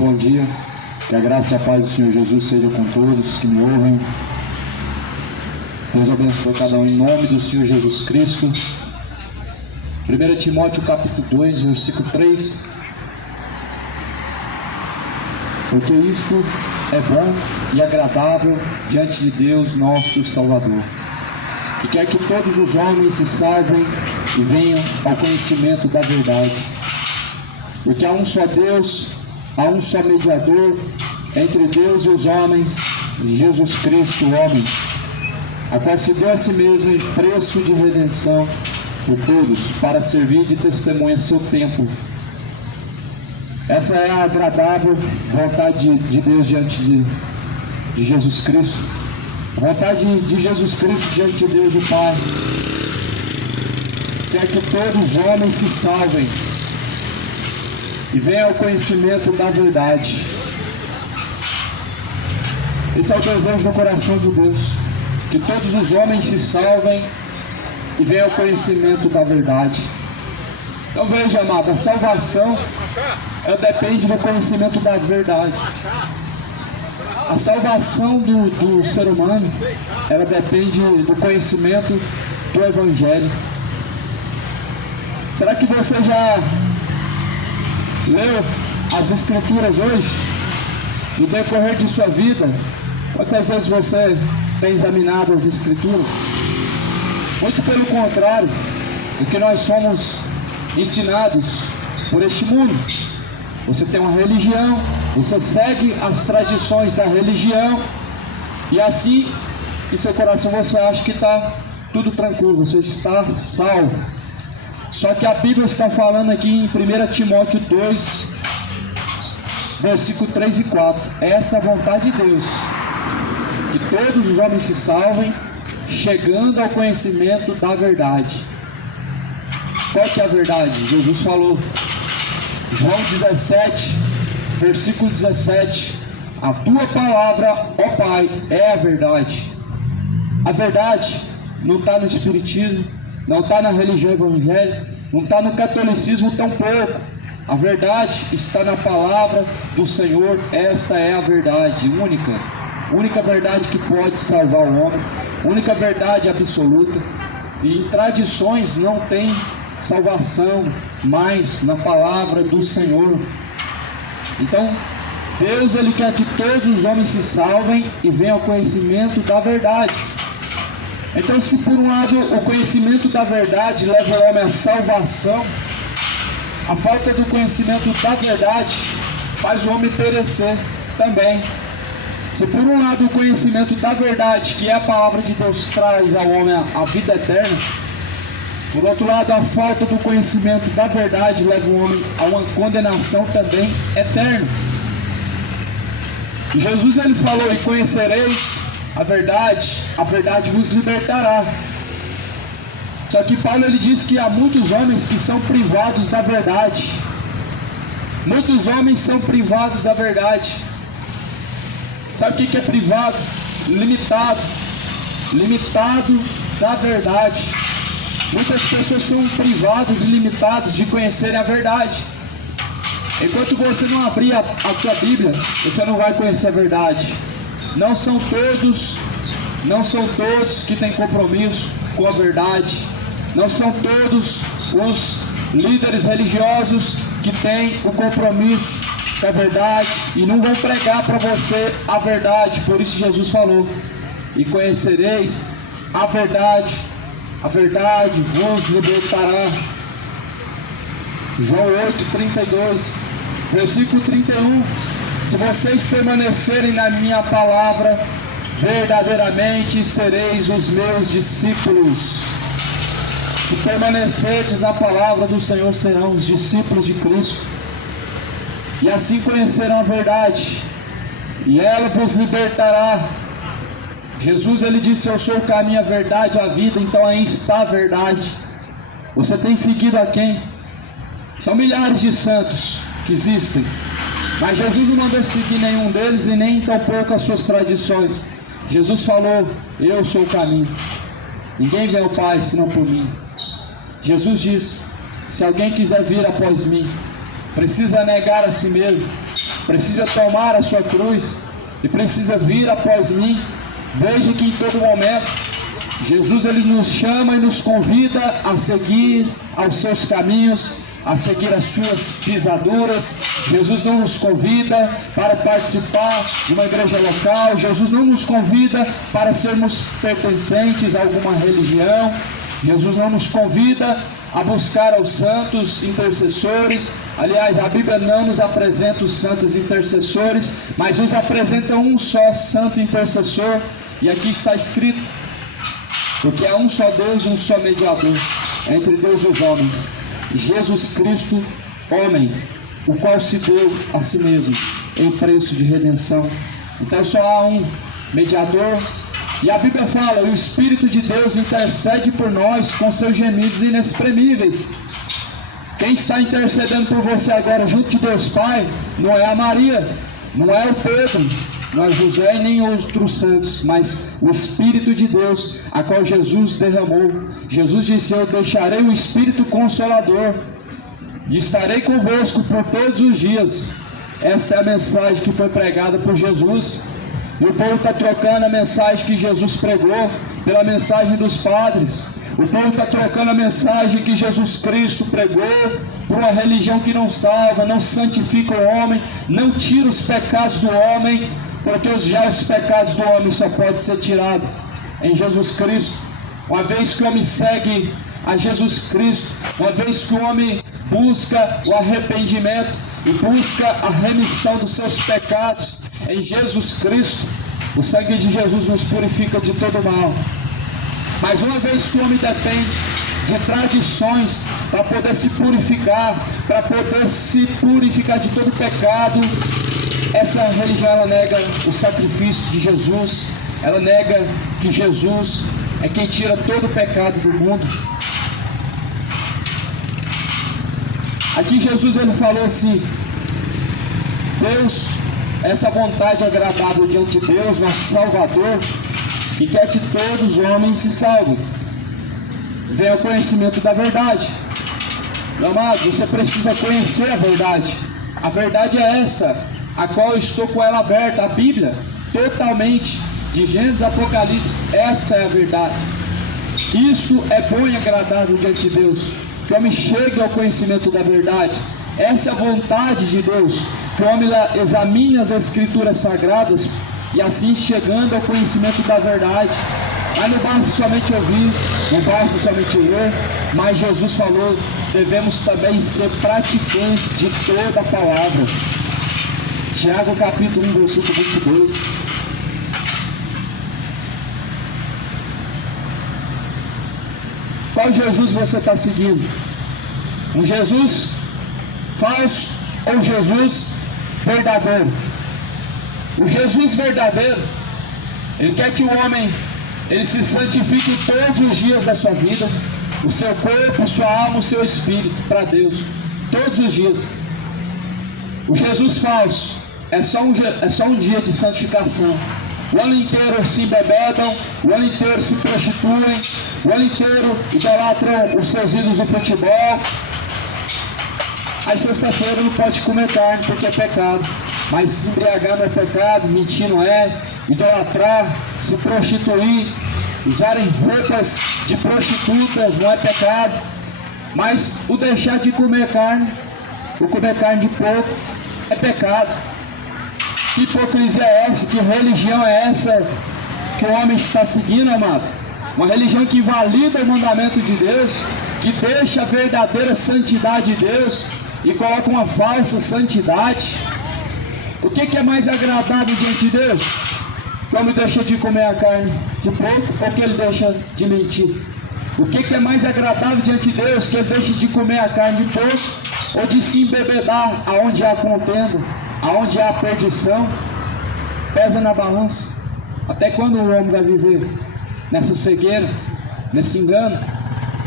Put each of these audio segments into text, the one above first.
bom dia. Que a graça e a paz do Senhor Jesus seja com todos que me ouvem. Deus abençoe cada um em nome do Senhor Jesus Cristo. 1 Timóteo capítulo 2, versículo 3. Porque isso é bom e agradável diante de Deus, nosso Salvador, que quer que todos os homens se salvem e venham ao conhecimento da verdade. Porque há um só Deus, há um só mediador entre Deus e os homens, Jesus Cristo, o homem, a qual se deu a si mesmo em preço de redenção por todos, para servir de testemunha seu tempo. Essa é a agradável vontade de Deus diante de Jesus Cristo. A vontade de Jesus Cristo diante de Deus o Pai. Quer que todos os homens se salvem e venham ao conhecimento da verdade. Esse é o desejo do coração de Deus. Que todos os homens se salvem e venham ao conhecimento da verdade. Então veja, amado, a salvação depende do conhecimento da verdade. A salvação do ser humano, ela depende do conhecimento do Evangelho. Será que você já leu as Escrituras hoje? No decorrer de sua vida, quantas vezes você tem examinado as Escrituras? Muito pelo contrário, do que nós somos ensinados por este mundo. Você tem uma religião, você segue as tradições da religião, e assim, em seu coração você acha que está tudo tranquilo, você está salvo. Só que a Bíblia está falando aqui em 1 Timóteo 2, versículo 3 e 4. Essa é a vontade de Deus, que todos os homens se salvem, chegando ao conhecimento da verdade. Qual que é a verdade? Jesus falou, João 17, versículo 17: a tua palavra, ó Pai, é a verdade. A verdade não está no Espiritismo, não está na religião evangélica, não está no catolicismo tampouco. A verdade está na palavra do Senhor. Essa é a verdade única verdade que pode salvar o homem, única verdade absoluta. E em tradições não tem salvação mais na palavra do Senhor. Então Deus, Ele quer que todos os homens se salvem e venham ao conhecimento da verdade. Então, se por um lado o conhecimento da verdade leva o homem à salvação, a falta do conhecimento da verdade faz o homem perecer também. Se por um lado o conhecimento da verdade, que é a palavra de Deus, traz ao homem a vida eterna, por outro lado, a falta do conhecimento da verdade leva o homem a uma condenação também eterna. E Jesus, ele falou, e conhecereis a verdade vos libertará. Só que Paulo, ele diz que há muitos homens que são privados da verdade. Muitos homens são privados da verdade. Sabe o que é privado? Limitado da verdade. Muitas pessoas são privadas e limitadas de conhecerem a verdade. Enquanto você não abrir a tua Bíblia, você não vai conhecer a verdade. Não são todos que têm compromisso com a verdade. Não são todos os líderes religiosos que têm o compromisso com a verdade e não vão pregar para você a verdade. Por isso Jesus falou, e conhecereis a verdade vos libertará. João 8:32, versículo 31. Se vocês permanecerem na minha palavra, verdadeiramente sereis os meus discípulos. Se permanecerdes na palavra do Senhor, serão os discípulos de Cristo. E assim conhecerão a verdade, e ela vos libertará. Jesus, ele disse, eu sou o caminho, a verdade e a vida. Então aí está a verdade. Você tem seguido a quem? São milhares de santos que existem, mas Jesus não mandou seguir nenhum deles e nem tampouco as suas tradições. Jesus falou, eu sou o caminho, ninguém vem ao Pai senão por mim. Jesus disse, se alguém quiser vir após mim, precisa negar a si mesmo, precisa tomar a sua cruz e precisa vir após mim. Veja que em todo momento Jesus ele nos chama e nos convida a seguir aos seus caminhos, a seguir as suas pisaduras. Jesus não nos convida para participar de uma igreja local. Jesus não nos convida para sermos pertencentes a alguma religião. Jesus não nos convida a buscar aos santos intercessores. Aliás, a Bíblia não nos apresenta os santos intercessores, mas nos apresenta um só santo intercessor. E aqui está escrito, porque há um só Deus e um só mediador entre Deus e os homens, Jesus Cristo, homem, o qual se deu a si mesmo em preço de redenção. Então só há um mediador. E a Bíblia fala, o Espírito de Deus intercede por nós com seus gemidos inexprimíveis. Quem está intercedendo por você agora junto de Deus Pai, não é a Maria, não é o Pedro, não é José e nem outros santos, mas o Espírito de Deus, a qual Jesus derramou. Jesus disse, eu deixarei o Espírito Consolador e estarei convosco por todos os dias. Essa é a mensagem que foi pregada por Jesus. E o povo está trocando a mensagem que Jesus pregou pela mensagem dos padres. O povo está trocando a mensagem que Jesus Cristo pregou por uma religião que não salva, não santifica o homem, não tira os pecados do homem, porque já os pecados do homem só podem ser tirados em Jesus Cristo. Uma vez que o homem segue a Jesus Cristo, uma vez que o homem busca o arrependimento e busca a remissão dos seus pecados em Jesus Cristo, o sangue de Jesus nos purifica de todo mal. Mas uma vez que o homem depende de tradições para poder se purificar, de todo pecado, essa religião ela nega o sacrifício de Jesus, ela nega que Jesus é quem tira todo o pecado do mundo. Aqui Jesus ele falou assim, Deus, essa vontade agradável diante de Deus, nosso Salvador, que quer que todos os homens se salvem, venha ao conhecimento da verdade. Meu amado, você precisa conhecer a verdade. A verdade é esta, a qual eu estou com ela aberta, a Bíblia, totalmente, de Gênesis a Apocalipse, essa é a verdade. Isso é bom e agradável diante de Deus, que o homem chegue ao conhecimento da verdade. Essa é a vontade de Deus, que o homem examine as Escrituras Sagradas, e assim chegando ao conhecimento da verdade. Mas não basta somente ouvir, não basta somente ler, mas Jesus falou, devemos também ser praticantes de toda a palavra. Tiago capítulo 1, versículo 22. Qual Jesus você está seguindo? Um Jesus falso ou Jesus verdadeiro? O Jesus verdadeiro, ele quer que o homem ele se santifique todos os dias da sua vida, o seu corpo, sua alma, o seu espírito para Deus, todos os dias. O Jesus falso é só um dia de santificação. O ano inteiro se embebedam, o ano inteiro se prostituem, o ano inteiro idolatram os seus ídolos do futebol. Aí sexta-feira não pode comer carne porque é pecado. Mas se embriagar não é pecado, mentir não é, idolatrar, se prostituir, usarem roupas de prostitutas não é pecado. Mas o deixar de comer carne, o comer carne de porco, é pecado. Que hipocrisia é essa? Que religião é essa que o homem está seguindo, amado? Uma religião que invalida o mandamento de Deus, que deixa a verdadeira santidade de Deus e coloca uma falsa santidade. O que é mais agradável diante de Deus? Que o homem deixa de comer a carne de porco ou que ele deixa de mentir? O que é mais agradável diante de Deus? Que ele deixe de comer a carne de porco ou de se embebedar aonde há contenda, aonde há perdição? Pesa na balança. Até quando o homem vai viver nessa cegueira, nesse engano,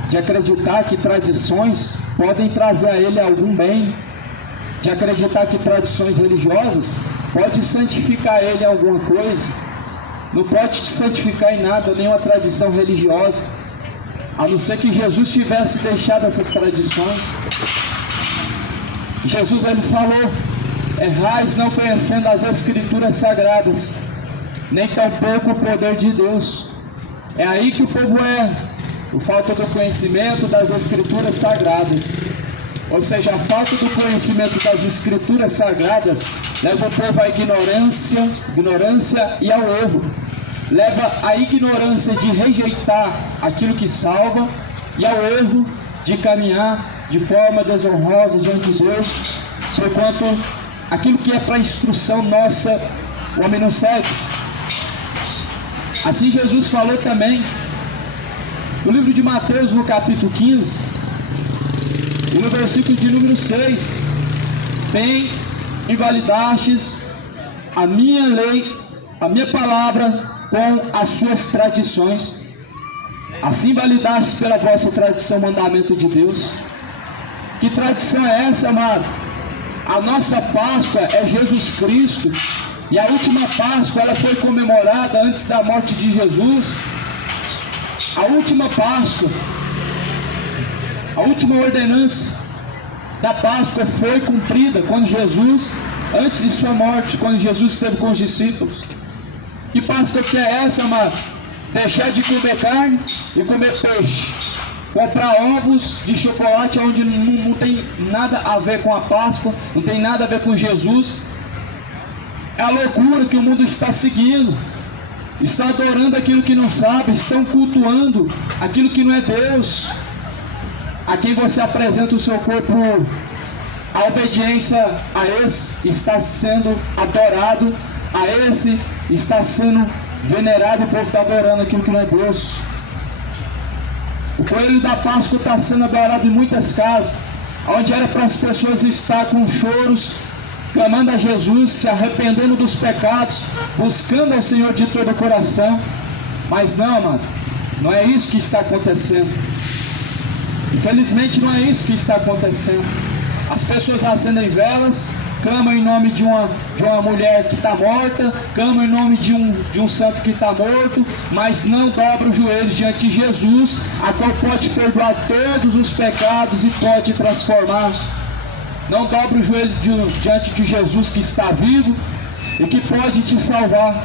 de acreditar que tradições podem trazer a ele algum bem, de acreditar que tradições religiosas podem santificar ele em alguma coisa? Não pode te santificar em nada, nenhuma tradição religiosa, a não ser que Jesus tivesse deixado essas tradições. Jesus ele falou errais não conhecendo as Escrituras Sagradas, nem tampouco o poder de Deus. É aí que o povo erra, por falta do conhecimento das Escrituras Sagradas. Ou seja, a falta do conhecimento das Escrituras Sagradas leva o povo à ignorância e ao erro. Leva à ignorância de rejeitar aquilo que salva e ao erro de caminhar de forma desonrosa diante de Deus, porquanto aquilo que é para instrução nossa, o homem não segue. Assim Jesus falou também no livro de Mateus, no capítulo 15, e no versículo de número 6: bem invalidastes a minha lei, a minha palavra, com as suas tradições. Assim validastes pela vossa tradição o mandamento de Deus. Que tradição é essa, amado? A nossa Páscoa é Jesus Cristo. E a última Páscoa, ela foi comemorada antes da morte de Jesus. A última Páscoa, a última ordenança da Páscoa foi cumprida quando Jesus, antes de sua morte, quando Jesus esteve com os discípulos. Que Páscoa que é essa, amado? Deixar de comer carne e comer peixe. Comprar ovos de chocolate onde não tem nada a ver com a Páscoa, não tem nada a ver com Jesus. É a loucura que o mundo está seguindo. Está adorando aquilo que não sabe, estão cultuando aquilo que não é Deus. A quem você apresenta o seu corpo, a obediência a esse está sendo adorado, a esse está sendo venerado, e o povo está adorando aquilo que não é Deus. O coelho da Páscoa está sendo adorado em muitas casas, onde era para as pessoas estar com choros, clamando a Jesus, se arrependendo dos pecados, buscando ao Senhor de todo o coração. Mas não, amado, não é isso que está acontecendo. Infelizmente não é isso que está acontecendo. As pessoas acendem velas, clamam em nome de uma mulher que está morta, clamam em nome de um santo que está morto, mas não dobram os joelhos diante de Jesus, a qual pode perdoar todos os pecados e pode transformar. Não dobra o joelho diante de Jesus que está vivo e que pode te salvar,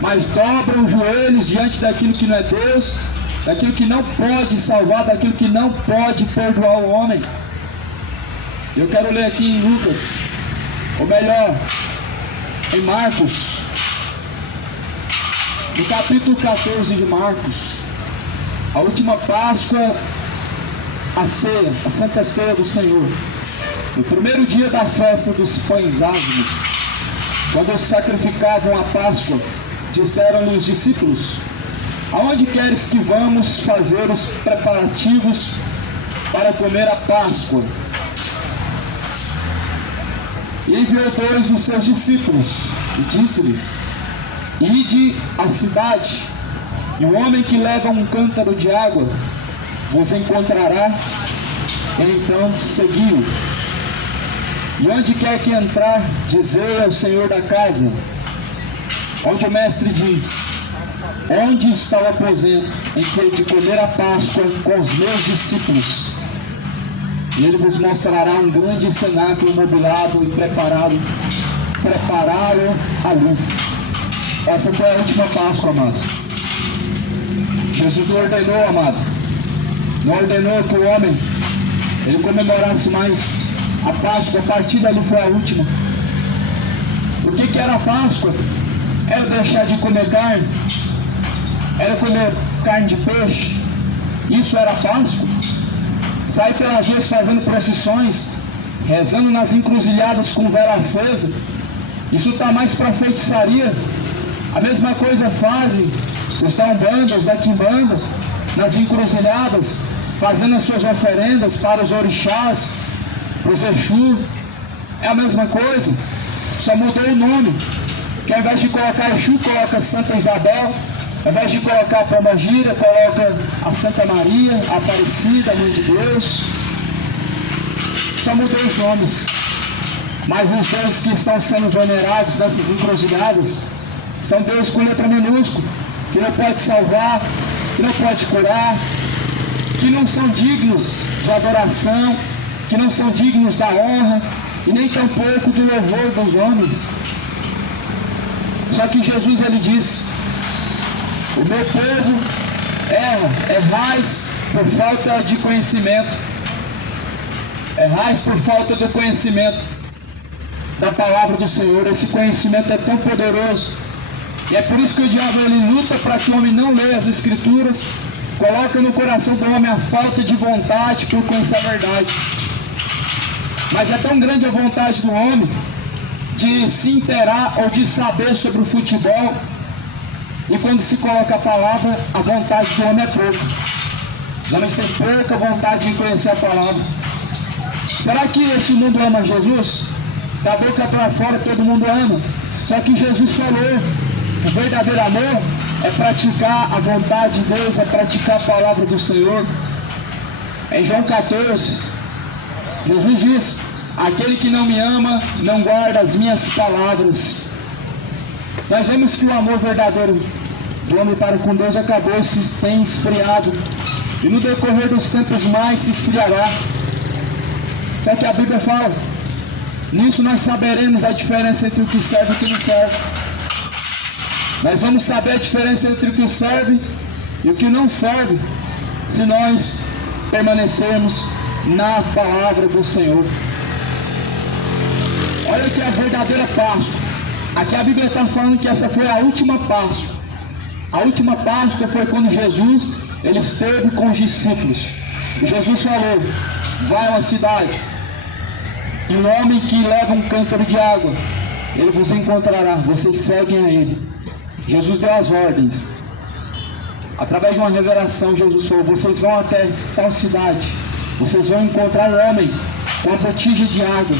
mas dobra os joelhos diante daquilo que não é Deus, daquilo que não pode salvar, daquilo que não pode perdoar o homem. Eu quero ler aqui em Lucas, ou melhor, em Marcos, no capítulo 14 de Marcos, a última Páscoa, a ceia, a Santa Ceia do Senhor. No primeiro dia da festa dos pães ázimos, quando sacrificavam a Páscoa, disseram-lhe os discípulos: aonde queres que vamos fazer os preparativos para comer a Páscoa? E enviou dois dos seus discípulos e disse-lhes: ide à cidade, e o homem que leva um cântaro de água vos encontrará, e então seguiu. E onde quer que entrar, dizei ao Senhor da casa, onde o mestre diz: onde está o aposento em que hei de comer a Páscoa com os meus discípulos? E ele vos mostrará um grande cenáculo mobilado e preparado. Prepararam ali. Essa foi a última Páscoa, amado. Jesus não ordenou, amado. Não ordenou que o homem ele comemorasse mais a Páscoa. A partir dali foi a última. O que era a Páscoa? Era deixar de comer carne. Era comer carne de peixe. Isso era a Páscoa. Sair pelas ruas fazendo procissões, rezando nas encruzilhadas com vela acesa. Isso está mais para feitiçaria. A mesma coisa fazem os da Umbanda, os da Quimbanda, nas encruzilhadas, fazendo as suas oferendas para os orixás, para os Exu. É a mesma coisa, só mudou o nome. Que ao invés de colocar Exu, coloca Santa Isabel. Ao invés de colocar a Pombagira, coloca a Santa Maria, a Aparecida, a Mãe de Deus. Só mudou os nomes. Mas os deuses que estão sendo venerados nessas encruzilhadas são deuses com letra minúscula, que não pode salvar, que não pode curar, que não são dignos de adoração, que não são dignos da honra, e nem tampouco do louvor dos homens. Só que Jesus ele diz: o meu povo errais por falta de conhecimento, errais por falta do conhecimento da palavra do Senhor. Esse conhecimento é tão poderoso, e é por isso que o diabo ele luta para que o homem não leia as Escrituras, coloca no coração do homem a falta de vontade por conhecer a verdade. Mas é tão grande a vontade do homem de se inteirar ou de saber sobre o futebol, e quando se coloca a palavra, a vontade do homem é pouca. Os homens têm pouca vontade de conhecer a palavra. Será que esse mundo ama Jesus? Da boca para fora todo mundo ama. Só que Jesus falou: o verdadeiro amor é praticar a vontade de Deus, é praticar a palavra do Senhor. Em João 14, Jesus diz: aquele que não me ama, não guarda as minhas palavras. Nós vemos que o amor verdadeiro do homem para com Deus acabou, se tem esfriado, e no decorrer dos tempos mais se esfriará. Até que a Bíblia fala: nisso nós saberemos a diferença entre o que serve e o que não serve. Nós vamos saber a diferença entre o que serve e o que não serve, se nós permanecermos na palavra do Senhor. Olha que é a verdadeira Páscoa. Aqui a Bíblia está falando que essa foi a última Páscoa. A última Páscoa foi quando Jesus ele esteve com os discípulos. E Jesus falou: vai a uma cidade, e um homem que leva um cântaro de água, ele vos encontrará, vocês seguem a ele. Jesus deu as ordens. Através de uma revelação, Jesus falou: vocês vão até tal cidade, vocês vão encontrar um homem com a botija de água,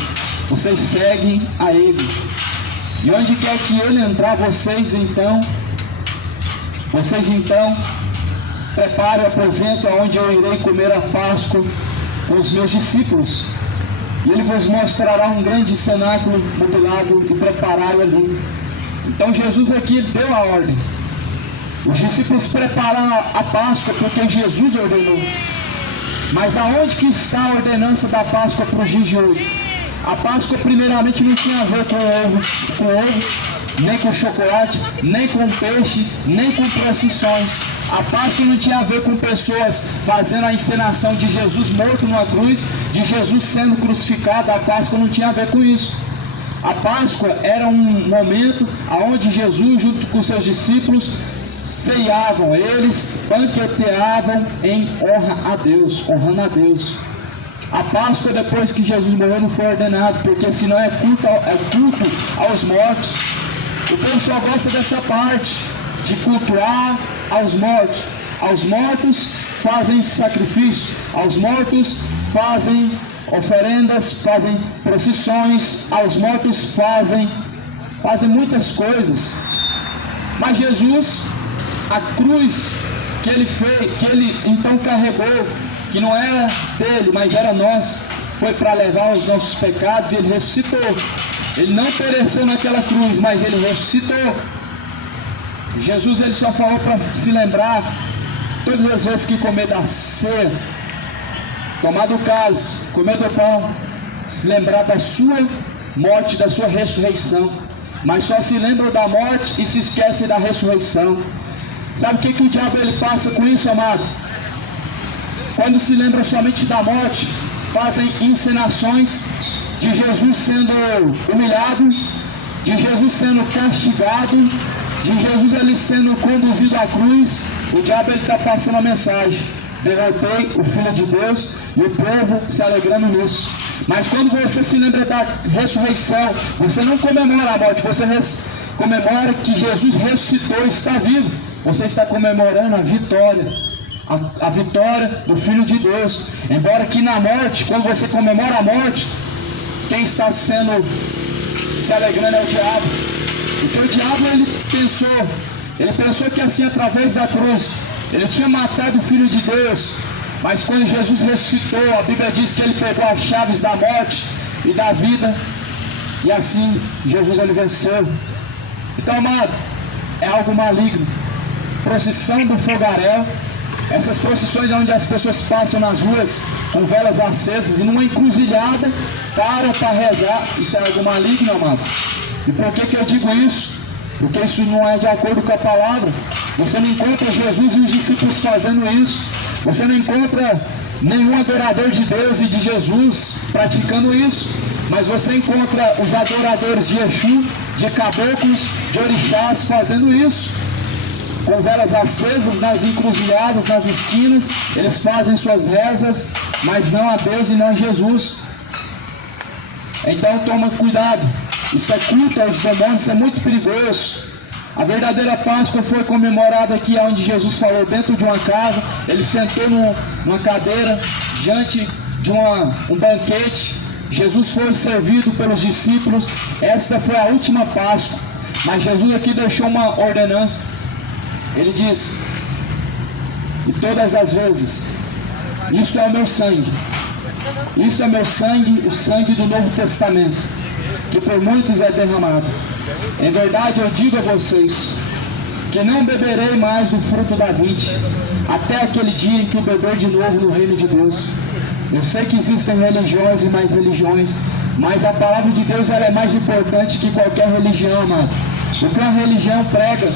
vocês seguem a ele. E onde quer que ele entrar, vocês então preparem o aposento onde eu irei comer a Páscoa com os meus discípulos. E ele vos mostrará um grande cenáculo mobilado e preparado ali. Então Jesus aqui deu a ordem. Os discípulos prepararam a Páscoa porque Jesus ordenou. Mas aonde que está a ordenança da Páscoa para os dias de hoje? A Páscoa primeiramente não tinha a ver com ovo, nem com chocolate, nem com peixe, nem com procissões. A Páscoa não tinha a ver com pessoas fazendo a encenação de Jesus morto numa cruz, de Jesus sendo crucificado. A Páscoa não tinha a ver com isso. A Páscoa era um momento onde Jesus, junto com seus discípulos, ceiavam, eles banqueteavam em honra a Deus, honrando a Deus. A Páscoa, depois que Jesus morreu, não foi ordenado, porque senão é culto aos mortos. O povo só gosta dessa parte, de cultuar aos mortos. Aos mortos fazem sacrifício, aos mortos fazem oferendas, fazem procissões, aos mortos fazem muitas coisas. Mas Jesus, a cruz que ele então carregou, que não era dele, mas era nosso, foi para levar os nossos pecados, e ele ressuscitou. Ele não pereceu naquela cruz, mas ele ressuscitou. Jesus ele só falou para se lembrar, todas as vezes que comer da ceia, tomar do cálice, comer do pão, se lembrar da sua morte, da sua ressurreição. Mas só se lembra da morte e se esquece da ressurreição. Sabe o que o diabo ele passa com isso, amado? Quando se lembra somente da morte, fazem encenações de Jesus sendo humilhado, de Jesus sendo castigado, de Jesus ele sendo conduzido à cruz. O diabo ele está passando a mensagem: derrotei o Filho de Deus, e o povo se alegrando nisso. Mas quando você se lembra da ressurreição, você não comemora a morte, você comemora que Jesus ressuscitou e está vivo. Você está comemorando a vitória. A vitória do Filho de Deus. Embora que na morte, quando você comemora a morte, quem está se alegrando é o diabo. Porque o diabo ele pensou que assim, através da cruz, ele tinha matado o Filho de Deus. Mas quando Jesus ressuscitou, a Bíblia diz que ele pegou as chaves da morte e da vida, e assim Jesus ele venceu. Então, amado, é algo maligno. Procissão do fogaréu, Essas procissões onde as pessoas passam nas ruas com velas acesas e numa encruzilhada para rezar, isso é algo maligno, amado. E por que eu digo isso? Porque isso não é de acordo com a palavra. Você não encontra Jesus e os discípulos fazendo isso. Você não encontra nenhum adorador de Deus e de Jesus praticando isso. Mas você encontra os adoradores de Exu, de caboclos, de orixás fazendo isso. Com velas acesas nas encruzilhadas, nas esquinas, eles fazem suas rezas, mas não a Deus e não a Jesus. Então toma cuidado. Isso é culto aos demônios, isso é muito perigoso. A verdadeira Páscoa foi comemorada aqui onde Jesus falou, dentro de uma casa. Ele sentou numa cadeira diante de um banquete. Jesus foi servido pelos discípulos. Essa foi a última Páscoa. Mas Jesus aqui deixou uma ordenança. Ele diz: e todas as vezes, isso é o meu sangue. Isso é meu sangue, o sangue do Novo Testamento, que por muitos é derramado. Em verdade eu digo a vocês, que não beberei mais o fruto da vide, até aquele dia em que eu beber de novo no reino de Deus. Eu sei que existem religiões e mais religiões, mas a palavra de Deus ela é mais importante que qualquer religião, amado. O que uma religião prega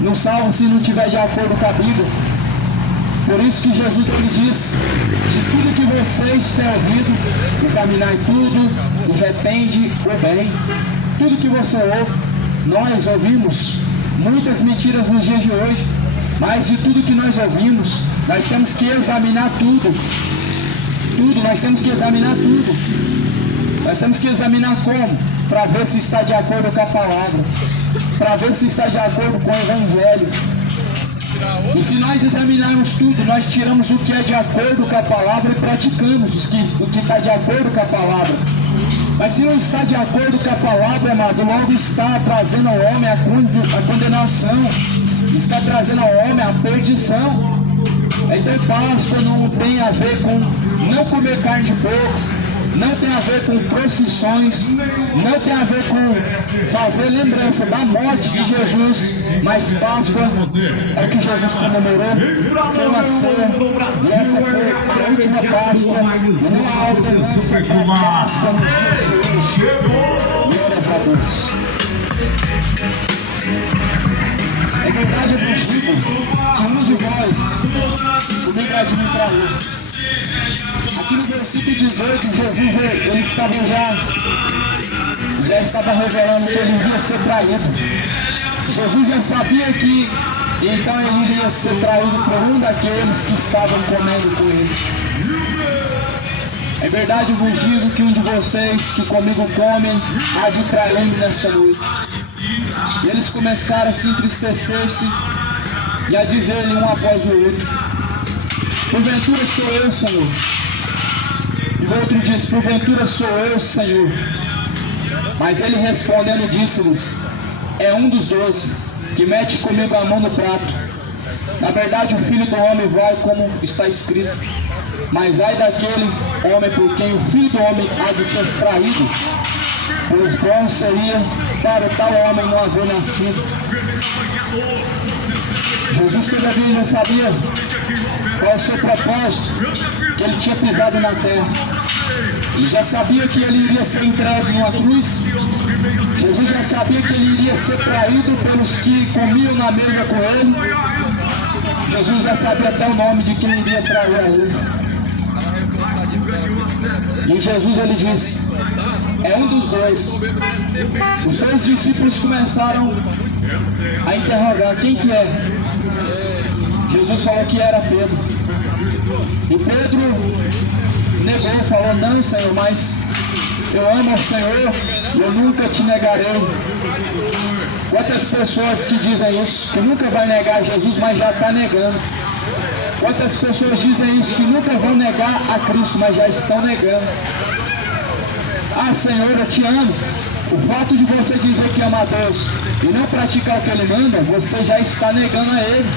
não salva se não estiver de acordo com a Bíblia. Por isso que Jesus ele diz, de tudo que vocês têm ouvido, examinai tudo e retende o bem. Tudo que você ouve, nós ouvimos muitas mentiras nos dias de hoje, mas de tudo que nós ouvimos, nós temos que examinar tudo. Nós temos que examinar tudo. Nós temos que examinar como? Para ver se está de acordo com a palavra, para ver se está de acordo com o Evangelho. E se nós examinarmos tudo, nós tiramos o que é de acordo com a palavra e praticamos o que está de acordo com a palavra. Mas se não está de acordo com a palavra, amado, logo está trazendo ao homem a condenação, está trazendo ao homem a perdição. Então Páscoa não tem a ver com não comer carne de porco, não tem a ver com procissões, não tem a ver com fazer lembrança da morte de Jesus, mas Páscoa é o que Jesus comemorou, foi uma ceia, e essa foi a última Páscoa, não há alternância da Páscoa no dia de hoje. Glórias a Deus. É verdade, eu digo que um de vós comigo há de me trair. Aqui no versículo 18, Jesus ele já estava revelando que ele iria ser traído. Jesus já sabia que então ele iria ser traído por um daqueles que estavam comendo com ele. É verdade, eu vos digo que um de vocês que comigo comem há de trair-me nesta noite. E eles começaram a se entristecer-se e a dizer-lhe um após o outro: porventura sou eu, Senhor. E o outro disse: porventura sou eu, Senhor. Mas ele respondendo disse-lhes: é um dos 12 que mete comigo a mão no prato. Na verdade o Filho do Homem vai como está escrito. Mas ai daquele homem por quem o Filho do Homem há de ser traído, pois bom seria para tal homem não haver nascido. Jesus todavia já sabia qual o seu propósito, que ele tinha pisado na terra. Ele já sabia que ele iria ser entregue numa cruz. Jesus já sabia que ele iria ser traído pelos que comiam na mesa com ele. Jesus já sabia até o nome de quem iria trair a ele. E Jesus ele diz: é um dos 2. Os 2 discípulos começaram a interrogar: quem que é? Jesus falou que era Pedro. E Pedro negou, falou: não, Senhor, mas eu amo o Senhor e eu nunca te negarei. Quantas pessoas que dizem isso, que nunca vai negar Jesus, mas já está negando? Quantas pessoas dizem isso, que nunca vão negar a Cristo, mas já estão negando? Ah, Senhor, eu te amo. O fato de você dizer que ama a Deus e não praticar o que Ele manda, você já está negando a Ele.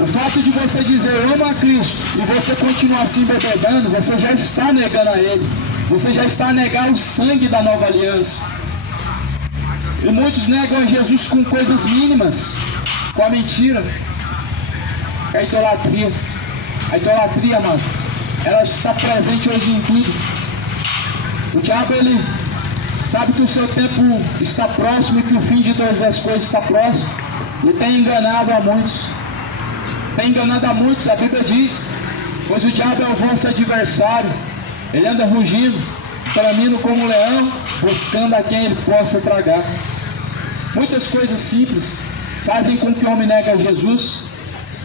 O fato de você dizer eu amo a Cristo e você continuar assim bebedando, você já está negando a Ele. Você já está a negar o sangue da nova aliança. E muitos negam a Jesus com coisas mínimas, com a mentira. que é a idolatria. A idolatria, mano, ela está presente hoje em tudo. O diabo, ele sabe que o seu tempo está próximo e que o fim de todas as coisas está próximo. E tem enganado a muitos. Tem enganado a muitos, a Bíblia diz. Pois o diabo é o vosso adversário. Ele anda rugindo, bramindo como um leão, buscando a quem ele possa tragar. Muitas coisas simples fazem com que o homem negue a Jesus.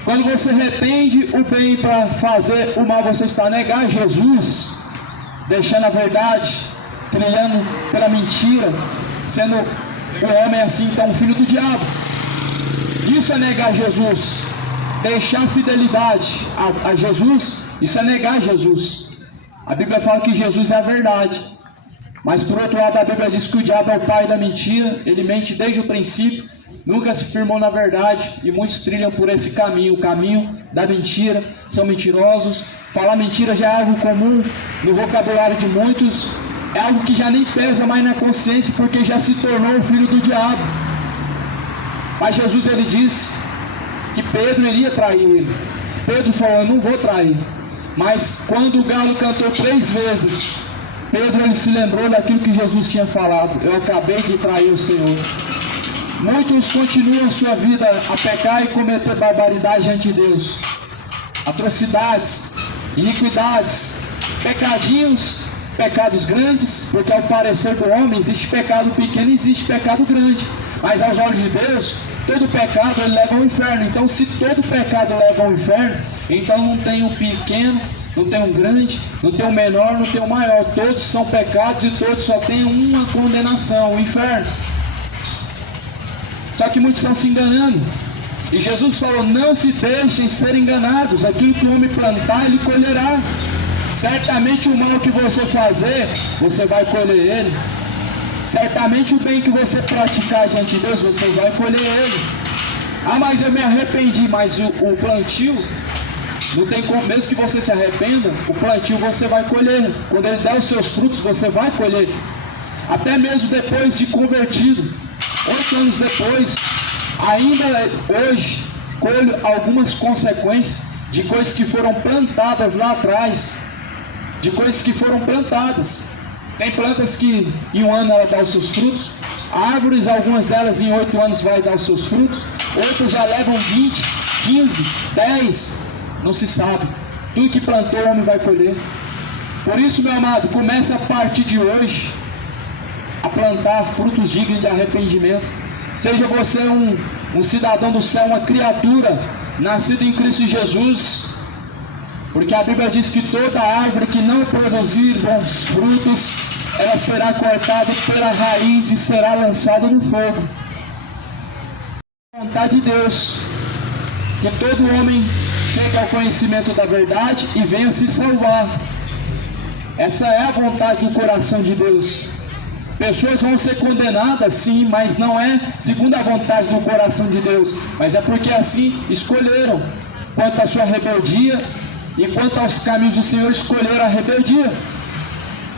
Quando você arrepende o bem para fazer o mal, você está a negar Jesus, deixando a verdade, trilhando pela mentira, sendo um homem assim, então um filho do diabo. Isso é negar Jesus. Deixar fidelidade a Jesus, isso é negar Jesus. A Bíblia fala que Jesus é a verdade. Mas por outro lado, a Bíblia diz que o diabo é o pai da mentira. Ele mente desde o princípio, nunca se firmou na verdade. E muitos trilham por esse caminho, o caminho da mentira. São mentirosos. Falar mentira já é algo comum no vocabulário de muitos. É algo que já nem pesa mais na consciência, porque já se tornou o filho do diabo. Mas Jesus, ele disse que Pedro iria trair ele. Pedro falou: eu não vou trair. Mas quando o galo cantou 3 vezes, Pedro, ele se lembrou daquilo que Jesus tinha falado: eu acabei de trair o Senhor. Muitos continuam sua vida a pecar e cometer barbaridade diante de Deus. Atrocidades, iniquidades, pecadinhos, pecados grandes, porque ao parecer do homem existe pecado pequeno e existe pecado grande. Mas aos olhos de Deus, todo pecado ele leva ao inferno. Então, se todo pecado leva ao inferno, então não tem um pequeno, não tem um grande, não tem um menor, não tem um maior. Todos são pecados e todos só têm uma condenação, o inferno. Só que muitos estão se enganando. E Jesus falou: não se deixem ser enganados. Aquilo que o homem plantar, ele colherá. Certamente o mal que você fazer, você vai colher ele. Certamente o bem que você praticar diante de Deus, você vai colher ele. Ah, mas eu me arrependi. Mas o plantio, não tem como, mesmo que você se arrependa, o plantio você vai colher. Quando ele der os seus frutos, você vai colher. Até mesmo depois de convertido, 8 anos depois, ainda hoje, colho algumas consequências de coisas que foram plantadas lá atrás. De coisas que foram plantadas. Tem plantas que em 1 ano ela dá os seus frutos. Árvores, algumas delas em 8 anos vai dar os seus frutos. Outras já levam 20, 15, 10. Não se sabe. Tudo que plantou o homem vai colher. Por isso, meu amado, comece a partir de hoje a plantar frutos dignos de arrependimento. Seja você um cidadão do céu, uma criatura nascida em Cristo Jesus. Porque a Bíblia diz que toda árvore que não produzir bons frutos, ela será cortada pela raiz e será lançada no fogo. A vontade de Deus, que todo homem chegue ao conhecimento da verdade e venha se salvar. Essa é a vontade do coração de Deus. Pessoas vão ser condenadas, sim, mas não é segundo a vontade do coração de Deus, mas é porque assim escolheram. Quanto à sua rebeldia e quanto aos caminhos do Senhor, escolheram a rebeldia.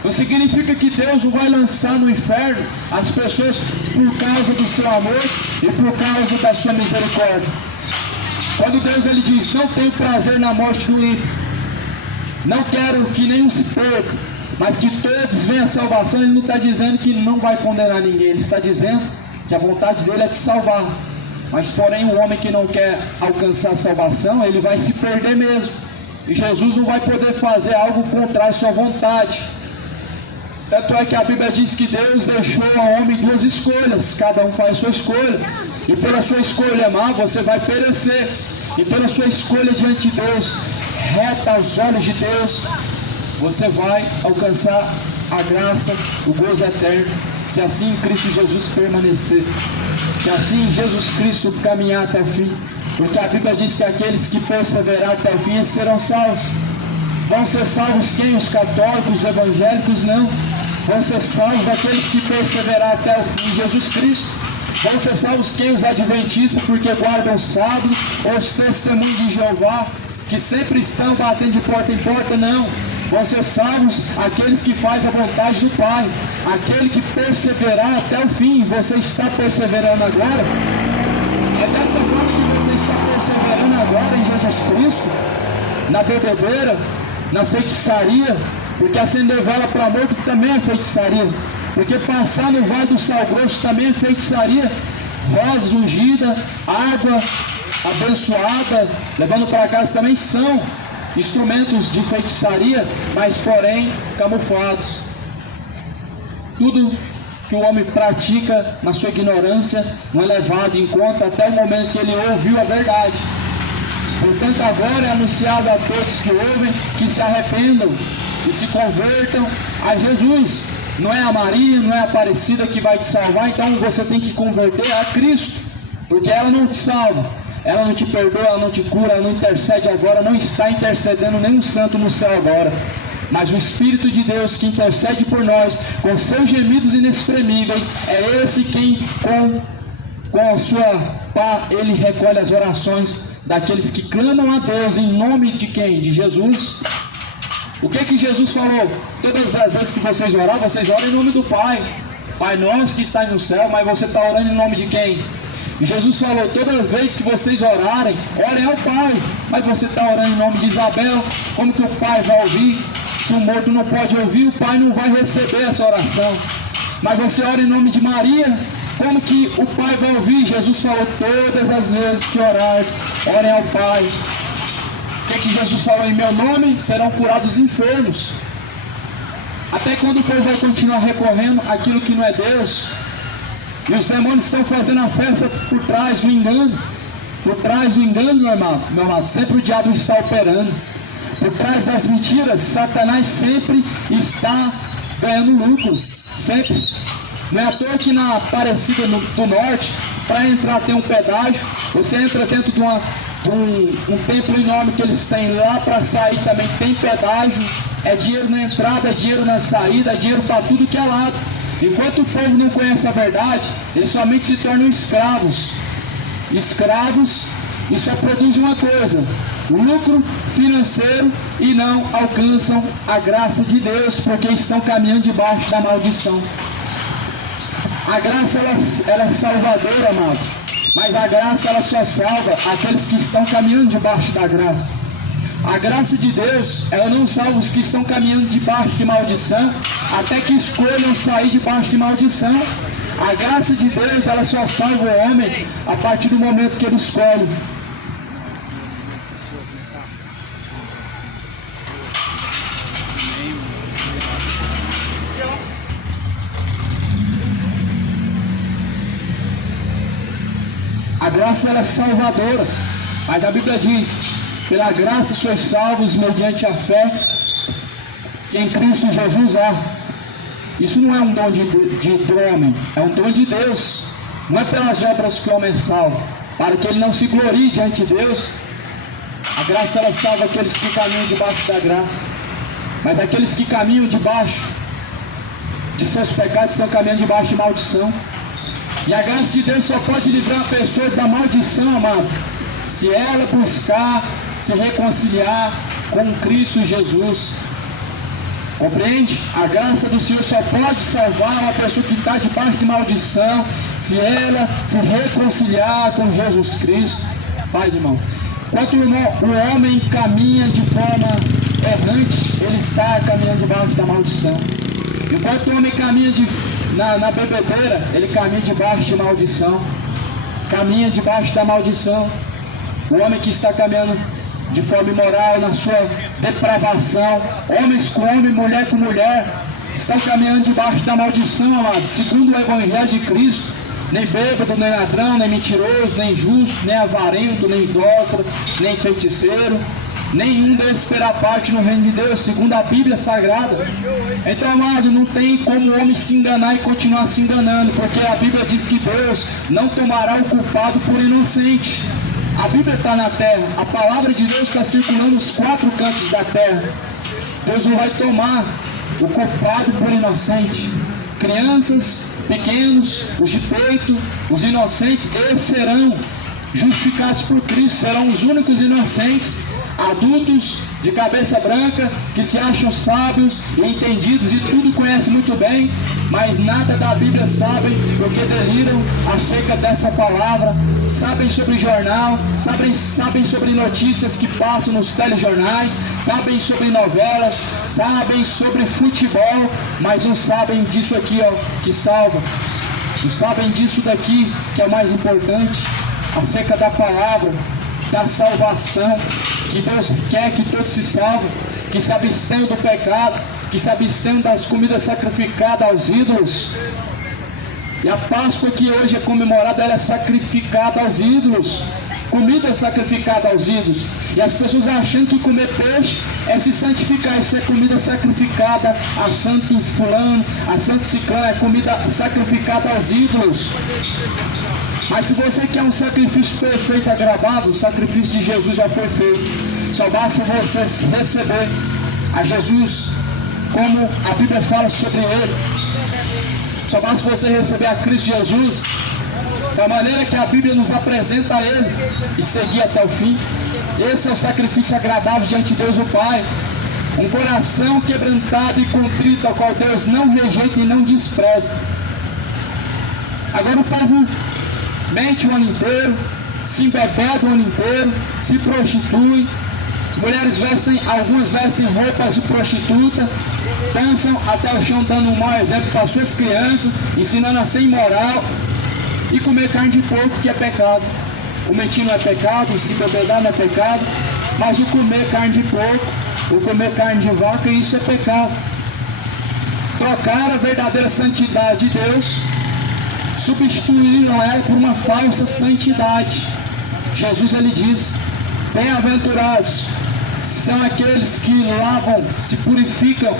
Não significa que Deus não vai lançar no inferno as pessoas por causa do seu amor e por causa da sua misericórdia. Quando Deus ele diz: não tenho prazer na morte do ímpio, não quero que nenhum se perca, mas que todos venham à salvação, ele não está dizendo que não vai condenar ninguém. Ele está dizendo que a vontade dele é te salvar. Mas porém o homem que não quer alcançar a salvação, ele vai se perder mesmo. E Jesus não vai poder fazer algo contrário à sua vontade. Tanto é que a Bíblia diz que Deus deixou ao homem 2 escolhas. Cada um faz a sua escolha. E pela sua escolha má, você vai perecer. E pela sua escolha diante de Deus, reta aos olhos de Deus, você vai alcançar a graça, o gozo eterno, se assim em Cristo Jesus permanecer. Se assim Jesus Cristo caminhar até o fim. Porque a Bíblia diz que aqueles que perseverar até o fim serão salvos. Vão ser salvos quem? Os católicos, os evangélicos? Não. Vão ser salvos aqueles que perseverar até o fim, Jesus Cristo. Vão ser salvos quem? Os adventistas, porque guardam o sábado, ou os testemunhos de Jeová, que sempre estão batendo de porta em porta? Não. Vão ser salvos aqueles que fazem a vontade do Pai, aquele que perseverar até o fim. Você está perseverando agora? É dessa forma que você está perseverando. entrando agora em Jesus Cristo, na bebedeira, na feitiçaria, porque acender vela para morto também é feitiçaria, porque passar no vale do sal grosso também é feitiçaria, rosas ungidas, água abençoada, levando para casa também são instrumentos de feitiçaria, mas porém camuflados. Tudo que o homem pratica na sua ignorância não é levado em conta até o momento que ele ouviu a verdade. Portanto, agora é anunciado a todos que ouvem, que se arrependam e se convertam a Jesus. Não é a Maria, não é a Aparecida que vai te salvar, então você tem que converter a Cristo, porque ela não te salva, ela não te perdoa, ela não te cura, ela não intercede agora, não está intercedendo nenhum santo no céu agora. Mas o Espírito de Deus que intercede por nós com seus gemidos inexprimíveis, é esse quem com a sua pá, ele recolhe as orações daqueles que clamam a Deus em nome de quem? De Jesus. O que Jesus falou? Todas as vezes que vocês oram em nome do Pai. Pai nosso que está no céu, mas você está orando em nome de quem? E Jesus falou, toda vez que vocês orarem, orem ao Pai. Mas você está orando em nome de Isabel, como que o Pai vai ouvir? Se o morto não pode ouvir, o Pai não vai receber essa oração. Mas você ora em nome de Maria, como que o Pai vai ouvir? Jesus falou, todas as vezes que orares, orem ao Pai. O que Jesus falou? Em meu nome serão curados os enfermos. Até quando o povo vai continuar recorrendo àquilo que não é Deus? E os demônios estão fazendo a festa por trás do engano. Por trás do engano, meu amado, sempre o diabo está operando. Por trás das mentiras, Satanás sempre está ganhando lucro. Sempre. Não é à toa que na Aparecida do Norte, para entrar tem um pedágio. Você entra dentro de um templo enorme que eles têm lá, para sair também tem pedágio. É dinheiro na entrada, é dinheiro na saída, é dinheiro para tudo que é lado. Enquanto o povo não conhece a verdade, eles somente se tornam escravos. Escravos, e só produzem uma coisa: lucro financeiro, e não alcançam a graça de Deus, porque estão caminhando debaixo da maldição. A graça ela é salvadora, amado, mas a graça ela só salva aqueles que estão caminhando debaixo da graça. A graça de Deus, ela não salva os que estão caminhando debaixo de maldição, até que escolham sair debaixo de maldição. A graça de Deus, ela só salva o homem a partir do momento que ele escolhe. A graça ela é salvadora, mas a Bíblia diz, pela graça sois salvos mediante a fé que em Cristo Jesus há. Isso não é um dom do homem, é um dom de Deus. Não é pelas obras que o homem é salvo, para que ele não se glorie diante de Deus. A graça ela salva aqueles que caminham debaixo da graça, mas aqueles que caminham debaixo de seus pecados estão caminhando debaixo de maldição. E a graça de Deus só pode livrar a pessoa da maldição, amado, se ela buscar se reconciliar com Cristo Jesus. Compreende? A graça do Senhor só pode salvar uma pessoa que está debaixo de maldição, se ela se reconciliar com Jesus Cristo. Paz, irmão. Enquanto o homem caminha de forma errante, ele está caminhando debaixo da maldição. Enquanto o homem caminha na bebedeira, ele caminha debaixo de maldição. Caminha debaixo da maldição. O homem que está caminhando de forma imoral, na sua depravação, homens com homem, mulher com mulher, estão caminhando debaixo da maldição, amados, segundo o Evangelho de Cristo. Nem bêbado, nem ladrão, nem mentiroso, nem justo, nem avarento, nem idólatra, nem feiticeiro, nenhum desses terá parte no reino de Deus, segundo a Bíblia Sagrada. Então, amado, não tem como o homem se enganar e continuar se enganando, porque a Bíblia diz que Deus não tomará o culpado por inocente. A Bíblia está na terra, a palavra de Deus está circulando os 4 cantos da terra. Deus não vai tomar o culpado por inocente. Crianças, pequenos, os de peito, os inocentes, eles serão justificados por Cristo, serão os únicos inocentes, adultos, de cabeça branca, que se acham sábios e entendidos e tudo conhecem muito bem, mas nada da Bíblia sabem, porque deliram acerca dessa palavra, sabem sobre jornal, sabem sobre notícias que passam nos telejornais, sabem sobre novelas, sabem sobre futebol, mas não sabem disso aqui, ó, que salva. Não sabem disso daqui, que é o mais importante, acerca da palavra, da salvação, que Deus quer que todos se salvem, que se abstenham do pecado, que se abstenham das comidas sacrificadas aos ídolos. E a Páscoa que hoje é comemorada, ela é sacrificada aos ídolos, comida sacrificada aos ídolos. E as pessoas achando que comer peixe é se santificar, isso é comida sacrificada a santo fulano, a santo ciclano, é comida sacrificada aos ídolos. Mas se você quer um sacrifício perfeito e agradável, o sacrifício de Jesus já foi feito. Só basta você receber a Jesus como a Bíblia fala sobre ele. Só basta você receber a Cristo Jesus da maneira que a Bíblia nos apresenta a ele e seguir até o fim. Esse é o sacrifício agradável diante de Deus o Pai. Um coração quebrantado e contrito, ao qual Deus não rejeita e não despreza. Agora o povo mente o ano inteiro, se embebeda o ano inteiro, se prostitui. As mulheres algumas vestem roupas de prostituta, dançam até o chão dando um mau exemplo para suas crianças, ensinando a ser imoral e comer carne de porco, que é pecado. O mentir não é pecado, o se embebedar não é pecado, mas o comer carne de porco, o comer carne de vaca, isso é pecado. Trocar a verdadeira santidade de Deus, substituíram ela por uma falsa santidade. Jesus ele diz: bem-aventurados são aqueles que lavam, se purificam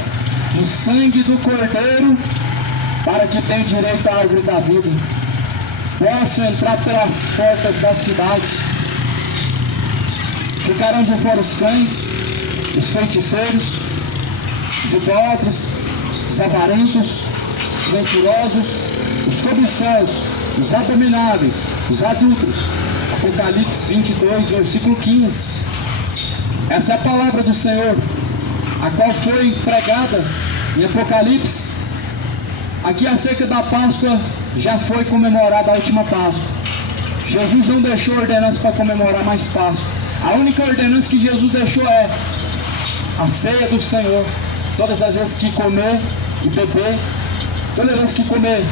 no sangue do Cordeiro, para que tenham direito à árvore da vida, possam entrar pelas portas da cidade. Ficarão de fora os cães, os feiticeiros, os idólatras, os avarentos, os mentirosos, os cobiçosos, os abomináveis, os adúlteros. Apocalipse 22, versículo 15. Essa é a palavra do Senhor, a qual foi pregada em Apocalipse. Aqui acerca da Páscoa, já foi comemorada a última Páscoa. Jesus não deixou ordenança para comemorar mais Páscoa. A única ordenança que Jesus deixou é a ceia do Senhor. Todas as vezes que comer e beber, todas as vezes que comer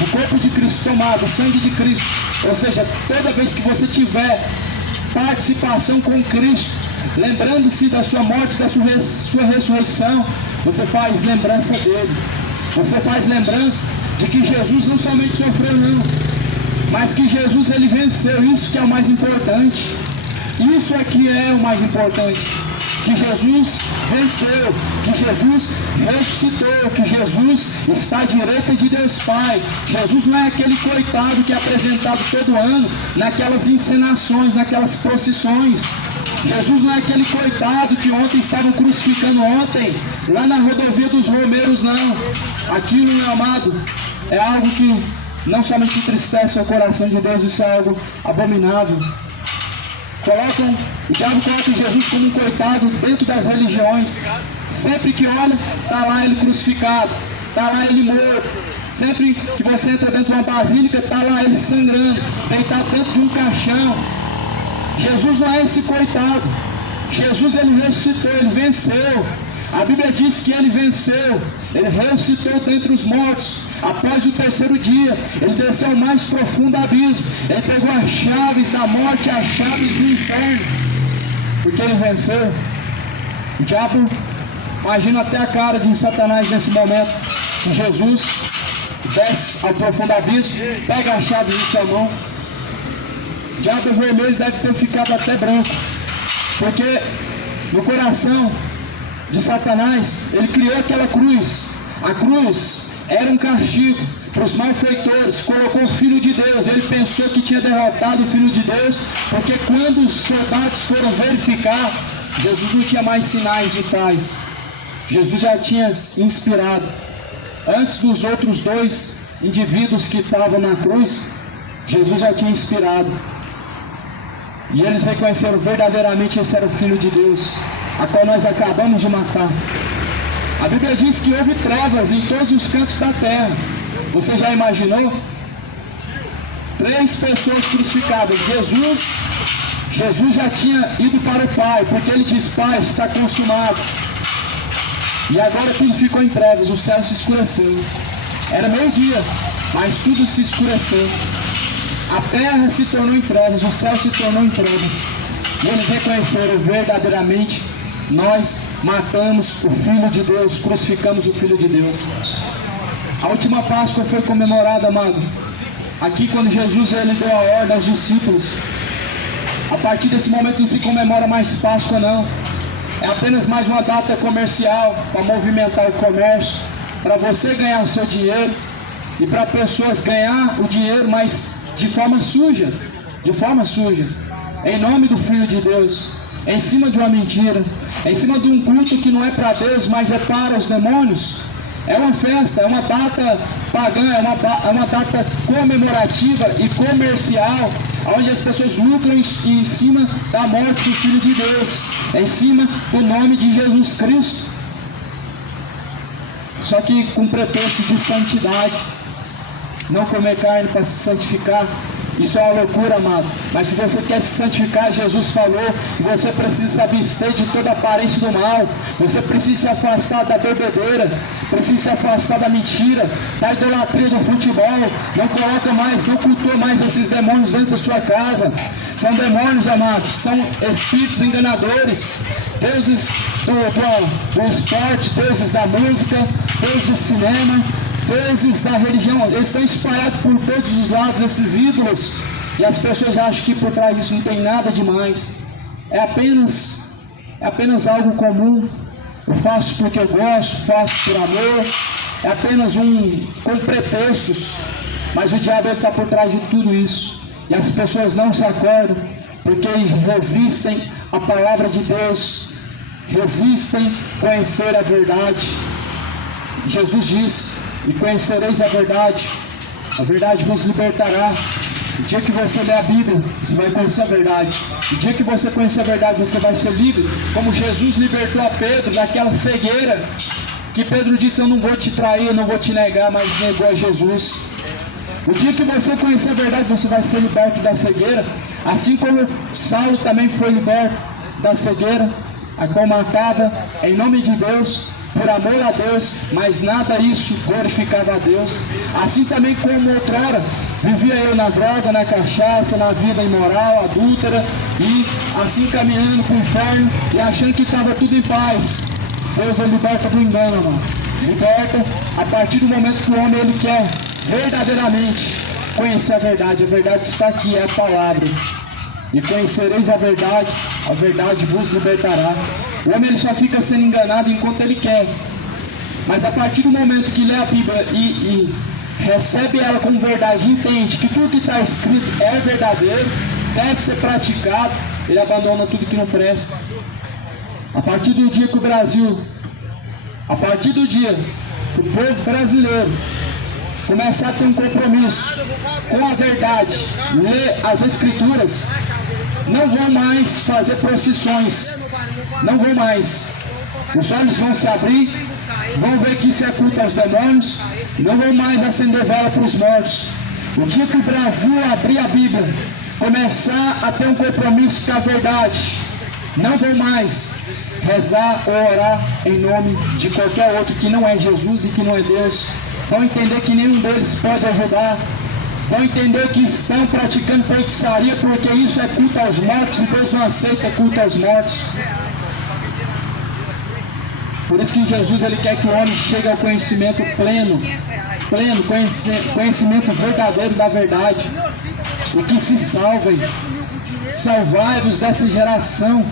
o corpo de Cristo tomado, o sangue de Cristo, ou seja, toda vez que você tiver participação com Cristo, lembrando-se da sua morte, da sua ressurreição, você faz lembrança dele. Você faz lembrança de que Jesus não somente sofreu não, mas que Jesus ele venceu. Isso que é o mais importante. Isso é que é o mais importante. Que Jesus venceu, que Jesus ressuscitou, que Jesus está à direita de Deus Pai. Jesus não é aquele coitado que é apresentado todo ano naquelas encenações, naquelas procissões. Jesus não é aquele coitado que ontem estavam crucificando lá na rodovia dos Romeiros, não. Aquilo, meu amado, é algo que não somente entristece o coração de Deus, isso é algo abominável. O diabo coloca Jesus como um coitado dentro das religiões. Sempre que olha, está lá ele crucificado, está lá ele morto. Sempre que você entra dentro de uma basílica, está lá ele sangrando, deitado dentro de um caixão. Jesus não é esse coitado. Jesus ele ressuscitou, ele venceu. A Bíblia diz que ele venceu. Ele ressuscitou dentre os mortos. Após o terceiro dia, ele desceu ao mais profundo abismo. Ele pegou as chaves da morte, as chaves do inferno. Porque ele venceu. O diabo, imagina até a cara de Satanás nesse momento. Que Jesus desce ao profundo abismo, pega as chaves em sua mão. O diabo vermelho deve ter ficado até branco. Porque no coração de Satanás, ele criou aquela cruz. A cruz era um castigo para os malfeitores. Colocou o Filho de Deus. Ele pensou que tinha derrotado o Filho de Deus, porque quando os soldados foram verificar, Jesus não tinha mais sinais vitais. Jesus já tinha inspirado. Antes dos outros dois indivíduos que estavam na cruz, Jesus já tinha inspirado. E eles reconheceram verdadeiramente esse era o Filho de Deus, a qual nós acabamos de matar. A Bíblia diz que houve trevas em todos os cantos da terra. Você já imaginou? 3 pessoas crucificadas. Jesus já tinha ido para o Pai, porque ele diz: Pai, está consumado. E agora tudo ficou em trevas, o céu se escureceu. Era meio-dia, mas tudo se escureceu. A terra se tornou em trevas, o céu se tornou em trevas. E eles reconheceram verdadeiramente: nós matamos o Filho de Deus, crucificamos o Filho de Deus. A última Páscoa foi comemorada, amado, aqui quando Jesus ele deu a ordem aos discípulos. A partir desse momento não se comemora mais Páscoa, não. É apenas mais uma data comercial para movimentar o comércio, para você ganhar o seu dinheiro e para pessoas ganhar o dinheiro, mas de forma suja, em nome do Filho de Deus, em cima de uma mentira, em cima de um culto que não é para Deus, mas é para os demônios. É uma festa, é uma data pagã, é uma data comemorativa e comercial, onde as pessoas lucram em cima da morte do Filho de Deus, em cima do nome de Jesus Cristo. Só que com pretexto de santidade, não comer carne para se santificar. Isso é uma loucura, amado. Mas se você quer se santificar, Jesus falou que você precisa se abster de toda aparência do mal. Você precisa se afastar da bebedeira, precisa se afastar da mentira, da idolatria do futebol. Não coloca mais, não cultua mais esses demônios dentro da sua casa. São demônios, amados, são espíritos enganadores, deuses do esporte, deuses da música, deuses do cinema, deuses da religião. Eles estão espalhados por todos os lados, esses ídolos, e as pessoas acham que por trás disso não tem nada demais. É apenas algo comum. Eu faço porque eu gosto, faço por amor. É apenas com pretextos, mas o diabo está por trás de tudo isso. E as pessoas não se acordam, porque resistem à palavra de Deus, resistem conhecer a verdade. Jesus diz: e conhecereis a verdade vos libertará. O dia que você lê a Bíblia, você vai conhecer a verdade. O dia que você conhecer a verdade, você vai ser livre. Como Jesus libertou a Pedro daquela cegueira, que Pedro disse: eu não vou te trair, eu não vou te negar, mas negou a Jesus. O dia que você conhecer a verdade, você vai ser liberto da cegueira. Assim como Saulo também foi liberto da cegueira, a qual matava em nome de Deus, por amor a Deus, mas nada isso glorificava a Deus. Assim também como outrora vivia eu na droga, na cachaça, na vida imoral, adúltera, e assim caminhando para o inferno e achando que estava tudo em paz. Deus é liberta do engano, mano. Liberta a partir do momento que o homem ele quer verdadeiramente conhecer a verdade está aqui, é a palavra. E conhecereis a verdade vos libertará. O homem ele só fica sendo enganado enquanto ele quer. Mas a partir do momento que lê a Bíblia e recebe ela como verdade, entende que tudo que está escrito é verdadeiro, deve ser praticado, ele abandona tudo que não presta. A partir do dia que o povo brasileiro começar a ter um compromisso com a verdade, ler as Escrituras, não vão mais fazer procissões, não vão mais. Os olhos vão se abrir, vão ver que isso é culto aos demônios, não vão mais acender vela para os mortos. O dia que o Brasil abrir a Bíblia, começar a ter um compromisso com a verdade, não vão mais rezar ou orar em nome de qualquer outro que não é Jesus e que não é Deus. Vão entender que nenhum deles pode ajudar. Vão entender que estão praticando feitiçaria, porque isso é culto aos mortos e Deus não aceita culto aos mortos. Por isso que Jesus ele quer que o homem chegue ao conhecimento pleno, conhecimento verdadeiro da verdade, e que se salvem. Salvai-vos dessa geração.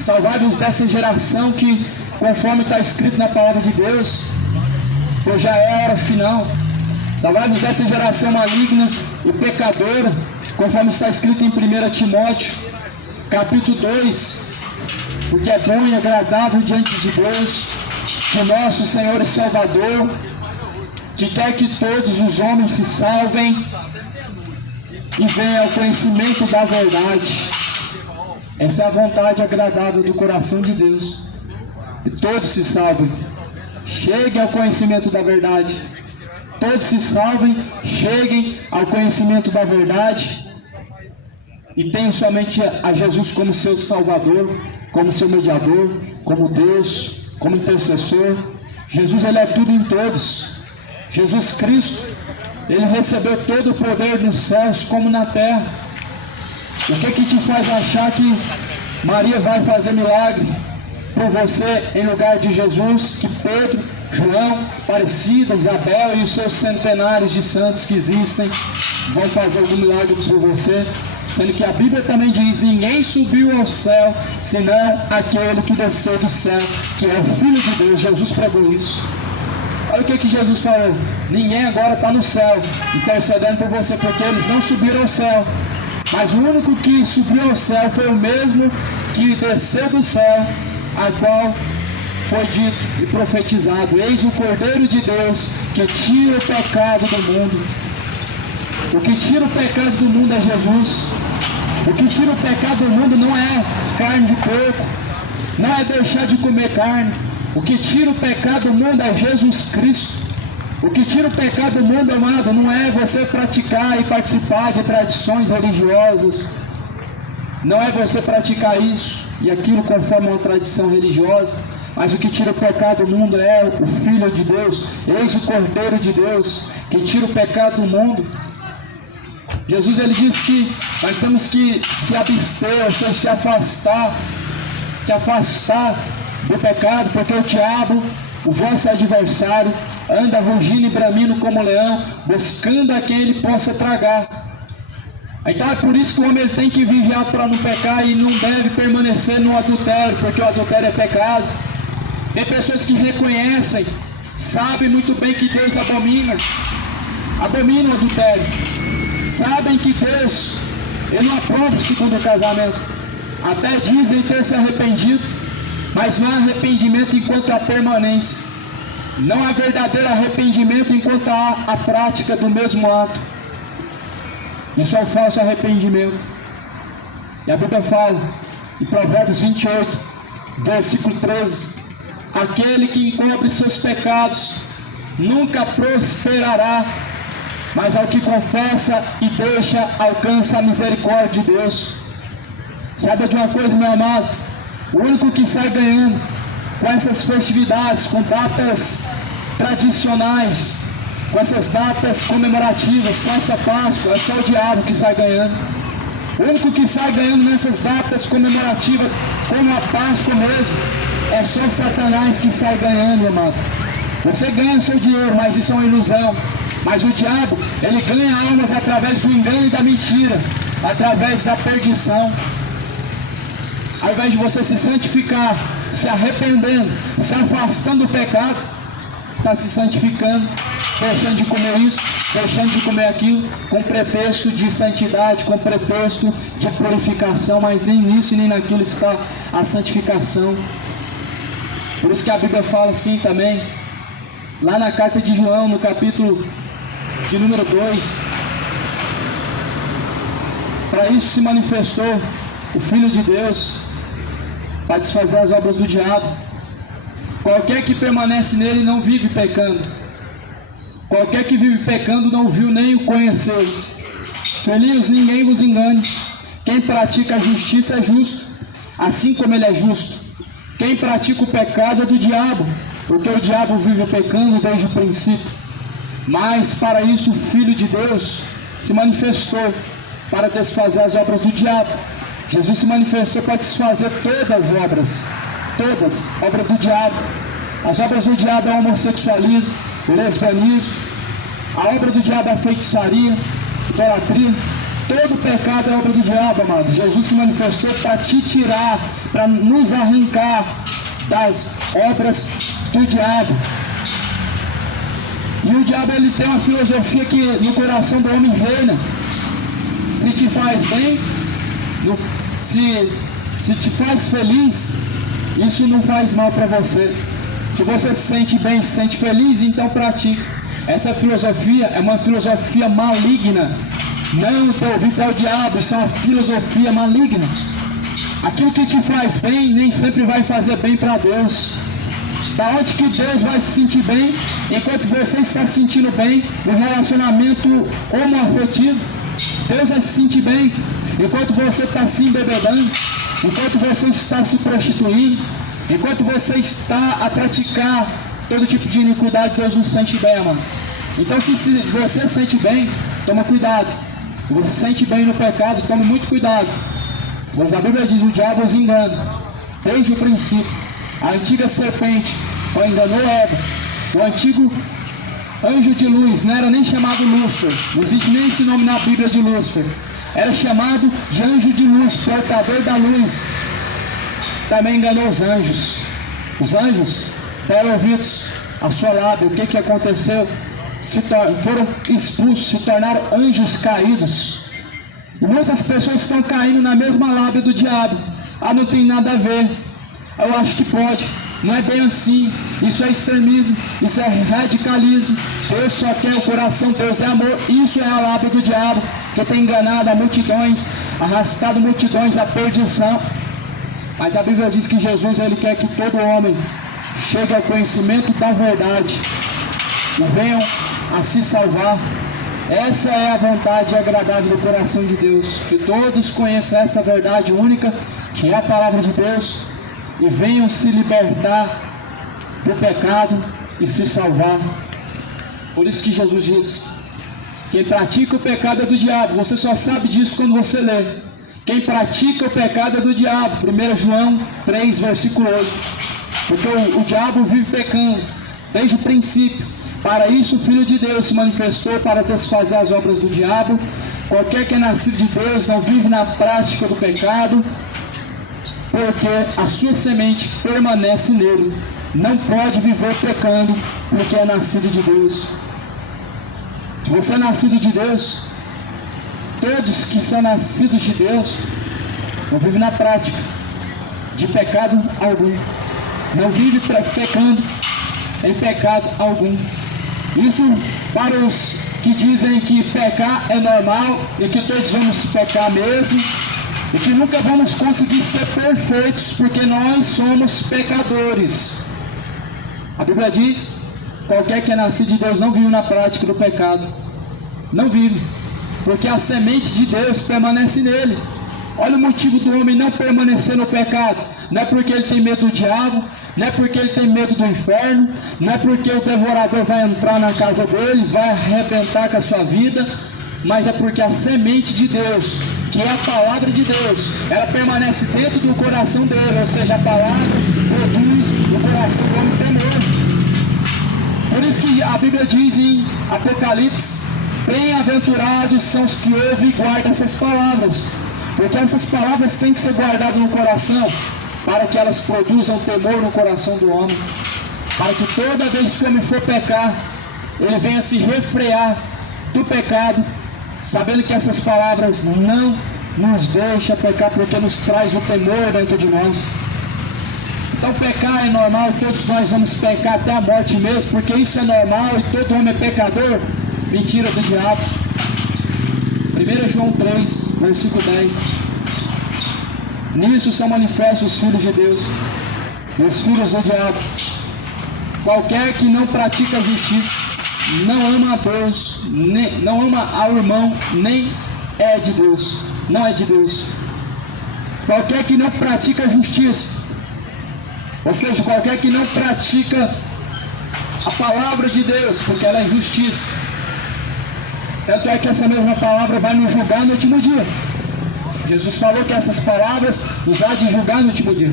Salvai-vos dessa geração que, conforme está escrito na palavra de Deus, pois já é a hora final. Salvai-vos dessa geração maligna e pecadora, conforme está escrito em 1 Timóteo, capítulo 2, porque é bom e agradável diante de Deus, que nosso Senhor e Salvador, que quer que todos os homens se salvem e venham ao conhecimento da verdade. Essa é a vontade agradável do coração de Deus. Que todos se salvem, cheguem ao conhecimento da verdade. Todos se salvem, cheguem ao conhecimento da verdade e tenham somente a Jesus como seu Salvador, como seu mediador, como Deus, como intercessor. Jesus, Ele é tudo em todos. Jesus Cristo, Ele recebeu todo o poder nos céus como na terra. O que te faz achar que Maria vai fazer milagre por você em lugar de Jesus, que Pedro, João, Aparecida, Isabel e os seus centenários de santos que existem vão fazer algum milagre por você? Sendo que a Bíblia também diz: ninguém subiu ao céu senão aquele que desceu do céu, que é o Filho de Deus. Jesus pregou isso. Olha o que Jesus falou: ninguém agora está no céu intercedendo por você, porque eles não subiram ao céu. Mas o único que subiu ao céu foi o mesmo que desceu do céu, a qual foi dito e profetizado: eis o Cordeiro de Deus que tira o pecado do mundo. O que tira o pecado do mundo é Jesus. O que tira o pecado do mundo não é carne de porco, não é deixar de comer carne. O que tira o pecado do mundo é Jesus Cristo. O que tira o pecado do mundo, amado, não é você praticar e participar de tradições religiosas. Não é você praticar isso e aquilo conforme uma tradição religiosa. Mas o que tira o pecado do mundo é o Filho de Deus. Eis o Cordeiro de Deus que tira o pecado do mundo. Jesus, Ele disse que nós temos que se abster, ou seja, se afastar do pecado, porque o diabo, o vosso adversário, anda rugindo e bramindo como leão, buscando a quem ele possa tragar. Então é por isso que o homem tem que vigiar para não pecar e não deve permanecer no adultério, porque o adultério é pecado. Tem pessoas que reconhecem, sabem muito bem que Deus abomina o adultério. Sabem que Deus, Ele não aprova o segundo casamento. Até dizem ter se arrependido, mas não há arrependimento enquanto há permanência. Não há verdadeiro arrependimento enquanto há a prática do mesmo ato. Isso é o falso arrependimento. E a Bíblia fala, em Provérbios 28, versículo 13: aquele que encobre seus pecados nunca prosperará, mas ao que confessa e deixa alcança a misericórdia de Deus. Sabe de uma coisa, meu amado? O único que sai ganhando com essas festividades, com datas tradicionais, com essas datas comemorativas, com essa Páscoa, é só o diabo que sai ganhando. O único que sai ganhando nessas datas comemorativas, como a Páscoa mesmo, é só Satanás que sai ganhando, amado. Você ganha o seu dinheiro, mas isso é uma ilusão. Mas o diabo, ele ganha almas através do engano e da mentira, através da perdição. Ao invés de você se santificar, se arrependendo, se afastando do pecado, está se santificando, deixando de comer isso, deixando de comer aquilo, com pretexto de santidade, com pretexto de purificação, mas nem nisso nem naquilo está a santificação. Por isso que a Bíblia fala assim também, lá na carta de João, no capítulo de número 2, para isso se manifestou o Filho de Deus, para desfazer as obras do diabo. Qualquer que permanece nele não vive pecando. Qualquer que vive pecando não viu nem o conheceu. Filhinhos, ninguém vos engane. Quem pratica a justiça é justo, assim como ele é justo. Quem pratica o pecado é do diabo, porque o diabo vive pecando desde o princípio. Mas para isso o Filho de Deus se manifestou, para desfazer as obras do diabo. Jesus se manifestou para desfazer todas as obras do diabo. As obras do diabo é o homossexualismo, o lesbianismo. A obra do diabo é a feitiçaria, idolatria. Todo pecado é obra do diabo, amado. Jesus se manifestou para te tirar, para nos arrancar das obras do diabo. E o diabo, ele tem uma filosofia que no coração do homem reina. Se te faz bem, se te faz feliz, isso não faz mal para você. Se você se sente bem, se sente feliz, então pratique. Essa filosofia é uma filosofia maligna. Não dê ouvidos ao diabo, isso é uma filosofia maligna. Aquilo que te faz bem nem sempre vai fazer bem para Deus. Da onde que Deus vai se sentir bem enquanto você está se sentindo bem no relacionamento homoafetivo? Deus vai se sentir bem enquanto você está se embebedando, enquanto você está se prostituindo, enquanto você está a praticar todo tipo de iniquidade. Deus não se sente bem, amado. Então se você se sente bem, toma cuidado. Se você se sente bem no pecado, tome muito cuidado. Pois a Bíblia diz: o diabo os engana desde o princípio. A antiga serpente, quando enganou Eva, o antigo anjo de luz, não era nem chamado Lúcifer, não existe nem esse nome na Bíblia de Lúcifer, era chamado de anjo de luz, portador da luz. Também enganou os anjos. Os anjos deram ouvidos à sua lábia. O que aconteceu? Foram expulsos, se tornaram anjos caídos. E muitas pessoas estão caindo na mesma lábia do diabo. Ah, não tem nada a ver. Eu acho que pode. Não é bem assim. Isso é extremismo, isso é radicalismo. Deus só quer o coração, Deus é amor. Isso é a lábia do diabo, que tem enganado a multidões, arrastado multidões à perdição. Mas a Bíblia diz que Jesus, ele quer que todo homem chegue ao conhecimento da verdade e venham a se salvar. Essa é a vontade agradável do coração de Deus, que todos conheçam essa verdade única, que é a palavra de Deus, e venham se libertar do pecado e se salvar. Por isso que Jesus diz: quem pratica o pecado é do diabo. Você só sabe disso quando você lê. Quem pratica o pecado é do diabo. 1 João 3, versículo 8. Porque o diabo vive pecando desde o princípio. Para isso o Filho de Deus se manifestou, para desfazer as obras do diabo. Qualquer que é nascido de Deus não vive na prática do pecado, porque a sua semente permanece nele. Não pode viver pecando, porque é nascido de Deus. Se você é nascido de Deus, todos que são nascidos de Deus não vivem na prática de pecado algum. Não vivem pecando em pecado algum. Isso para os que dizem que pecar é normal e que todos vamos pecar mesmo, e que nunca vamos conseguir ser perfeitos, porque nós somos pecadores. A Bíblia diz: qualquer que é nascido de Deus não vive na prática do pecado. Não vive, porque a semente de Deus permanece nele. Olha o motivo do homem não permanecer no pecado. Não é porque ele tem medo do diabo, não é porque ele tem medo do inferno, não é porque o devorador vai entrar na casa dele, vai arrebentar com a sua vida, mas é porque a semente de Deus, que é a palavra de Deus, ela permanece dentro do coração dele. Ou seja, a palavra produz no coração do homem temor. Por isso que a Bíblia diz em Apocalipse: bem-aventurados são os que ouvem e guardam essas palavras. Porque essas palavras têm que ser guardadas no coração, para que elas produzam temor no coração do homem, para que toda vez que o homem for pecar, ele venha se refrear do pecado, sabendo que essas palavras não nos deixam pecar, porque nos traz o temor dentro de nós. Então pecar é normal, todos nós vamos pecar até a morte mesmo, porque isso é normal e todo homem é pecador. Mentira do diabo. 1 João 3, versículo 10. Nisso são manifestos os filhos de Deus e os filhos do diabo. Qualquer que não pratica a justiça não ama a Deus, não ama ao irmão, nem é de Deus. Não é de Deus. Qualquer que não pratica a justiça, ou seja, qualquer que não pratica a palavra de Deus, porque ela é justiça. Tanto é que essa mesma palavra vai nos julgar no último dia. Jesus falou que essas palavras nos há de julgar no último dia.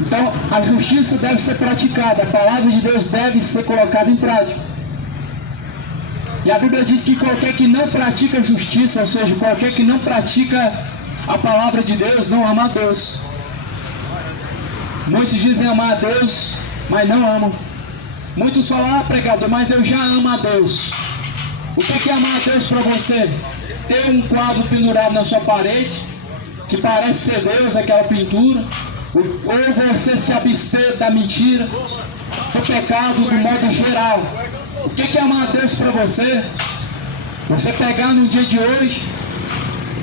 Então, a justiça deve ser praticada, a palavra de Deus deve ser colocada em prática. E a Bíblia diz que qualquer que não pratica a justiça, ou seja, qualquer que não pratica a palavra de Deus, não ama a Deus. Muitos dizem amar a Deus, mas não amam. Muitos falam: ah, pregador, mas eu já amo a Deus. O que é amar a Deus para você? Ter um quadro pendurado na sua parede, que parece ser Deus, aquela pintura, ou você se abster da mentira, do pecado, do modo geral. O que é amar a Deus para você? Você pegar no dia de hoje,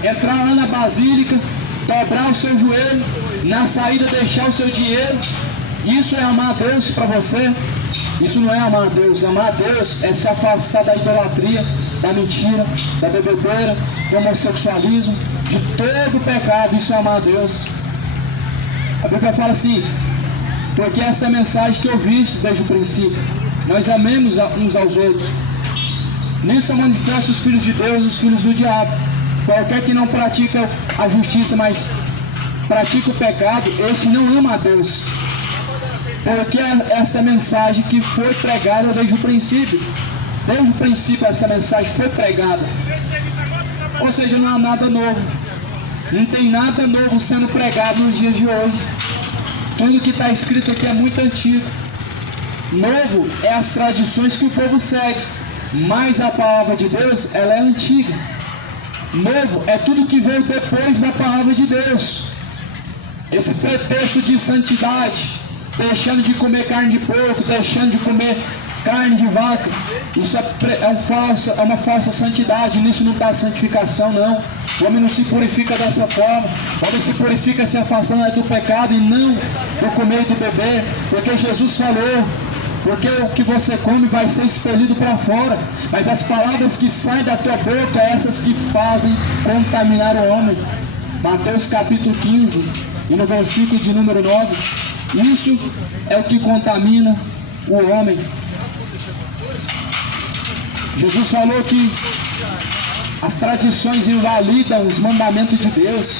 entrar lá na Basílica, dobrar o seu joelho, na saída deixar o seu dinheiro. Isso é amar a Deus para você? Isso não é amar a Deus. Amar a Deus é se afastar da idolatria, da mentira, da bebedeira, do homossexualismo, de todo pecado. Isso é amar a Deus. A Bíblia fala assim: porque essa é a mensagem que ouvistes desde o princípio, nós amemos uns aos outros. Nisso manifesta os filhos de Deus e os filhos do diabo. Qualquer que não pratica a justiça, mas pratica o pecado, esse não ama a Deus. Porque essa é a mensagem que foi pregada desde o princípio. Desde o princípio essa mensagem foi pregada. Ou seja, não há nada novo. Não tem nada novo sendo pregado nos dias de hoje. Tudo que está escrito aqui é muito antigo. Novo é as tradições que o povo segue, mas a palavra de Deus, ela é antiga. Novo é tudo que veio depois da palavra de Deus. Esse pretexto de santidade, deixando de comer carne de porco, deixando de comer carne de vaca, isso é uma falsa santidade. Nisso não está santificação, não. O homem não se purifica dessa forma. O homem se purifica se afastando do pecado e não do comer e do beber, porque Jesus falou: porque o que você come vai ser expelido para fora, mas as palavras que saem da tua boca, essas que fazem contaminar o homem. Mateus capítulo 15, e no versículo de número 9, isso é o que contamina o homem. Jesus falou que as tradições invalidam os mandamentos de Deus,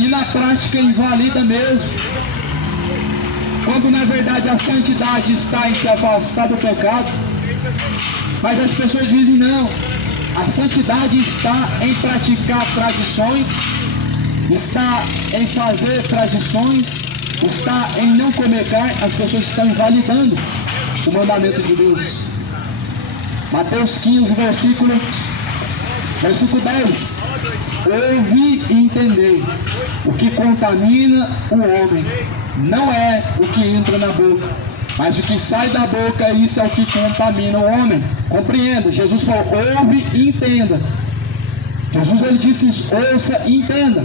e na prática invalida mesmo, quando na verdade a santidade está em se afastar do pecado. Mas as pessoas dizem: não, a santidade está em praticar tradições, está em fazer tradições, está em não comer carne. As pessoas estão invalidando o mandamento de Deus. Mateus 15, versículo 10: ouvi e entendei, o que contamina o homem não é o que entra na boca, mas o que sai da boca, isso é o que contamina o homem. Compreenda, Jesus falou: ouve e entenda. Jesus, ele disse isso: ouça e entenda.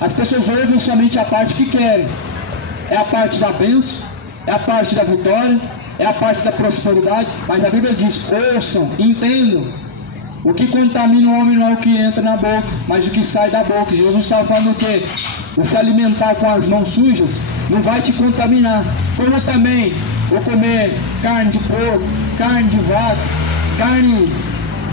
As pessoas ouvem somente a parte que querem. É a parte da bênção, é a parte da vitória, é a parte da prosperidade. Mas a Bíblia diz: ouçam, entendam. O que contamina o homem não é o que entra na boca, mas o que sai da boca. Jesus estava falando o quê? O se alimentar com as mãos sujas não vai te contaminar. Como também o comer carne de porco, carne de vaca, carne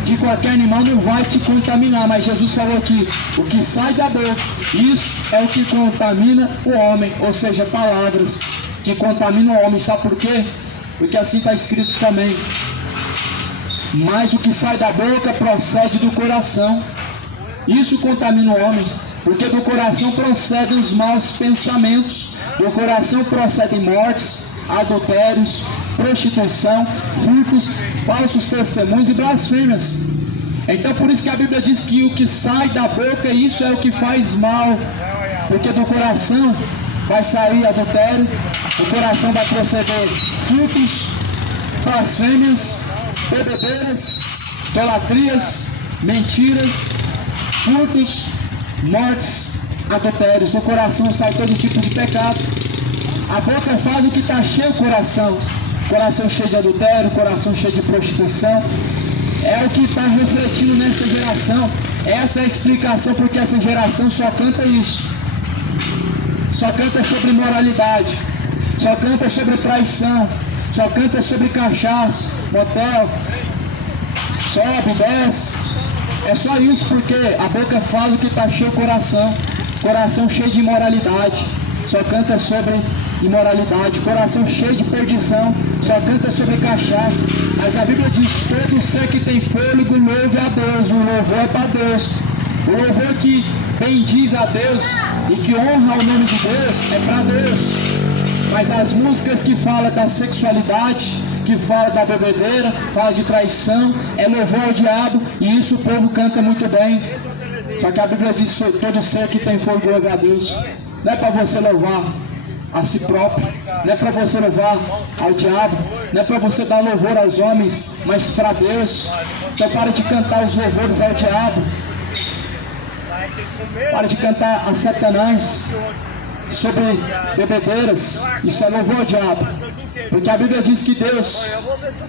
de qualquer animal não vai te contaminar. Mas Jesus falou aqui: o que sai da boca, isso é o que contamina o homem. Ou seja, palavras que contaminam o homem. Sabe por quê? Porque assim está escrito também: mas o que sai da boca procede do coração. Isso contamina o homem, porque do coração procedem os maus pensamentos, do coração procedem mortes, adultérios, prostituição, furtos, falsos testemunhos e blasfêmias. Então por isso que a Bíblia diz que o que sai da boca, isso é o que faz mal, porque do coração vai sair adultério, do coração vai proceder furtos, blasfêmias, bebedeiras, idolatrias, mentiras, furtos, mortes, adultérios. Do coração sai todo tipo de pecado. A boca fala o que está cheio o coração. Coração cheio de adultério, coração cheio de prostituição. É o que está refletindo nessa geração. Essa é a explicação porque essa geração só canta isso. Só canta sobre imoralidade, só canta sobre traição, só canta sobre cachaça, motel, sobe, desce. É só isso porque a boca fala que está cheio o coração. Coração cheio de imoralidade, só canta sobre imoralidade. Coração cheio de perdição, só canta sobre cachaça. Mas a Bíblia diz: todo ser que tem fôlego louve a Deus. O louvor é para Deus. O louvor que bendiz a Deus e que honra o nome de Deus é para Deus. Mas as músicas que falam da sexualidade, que fala da bebedeira, fala de traição, é louvor ao diabo, e isso o povo canta muito bem. Só que a Bíblia diz: todo ser que tem fogo louve a Deus. Não é para você louvar a si próprio, não é para você louvar ao diabo, não é para você dar louvor aos homens, mas para Deus. Então para de cantar os louvores ao diabo. Para de cantar a Satanás sobre bebedeiras. Isso é louvor ao diabo. Porque a Bíblia diz que Deus,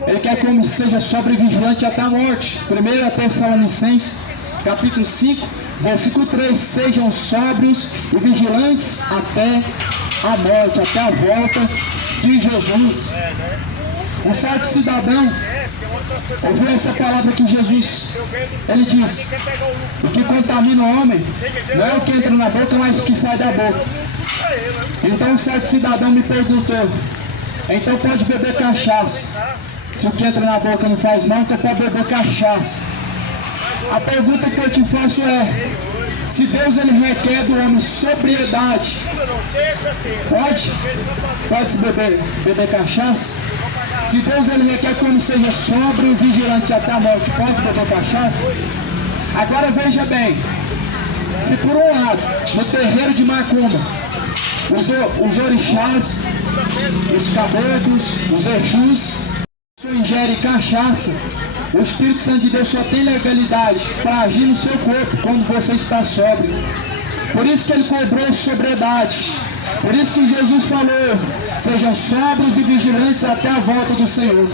Ele quer que o homem seja sobre vigilante até a morte. 1 Tessalonicenses, capítulo 5, versículo 3. Sejam sóbrios e vigilantes até a morte, até a volta de Jesus. Um certo cidadão ouviu essa palavra que Jesus, Ele diz: o que contamina o homem não é o que entra na boca, mas o que sai da boca. Então um certo cidadão me perguntou: então pode beber cachaça? Se o que entra na boca não faz mal, então pode beber cachaça. A pergunta que eu te faço é: se Deus ele requer do homem sobriedade, pode-se beber cachaça? Se Deus ele requer que o homem seja sóbrio e vigilante até a morte, pode beber cachaça? Agora veja bem, se por um lado, no terreiro de Macumba, os orixás, os caboclos, os exus, ingerem cachaça, o Espírito Santo de Deus só tem legalidade para agir no seu corpo quando você está sóbrio. Por isso que ele cobrou sobriedade. Por isso que Jesus falou: sejam sóbrios e vigilantes até a volta do Senhor.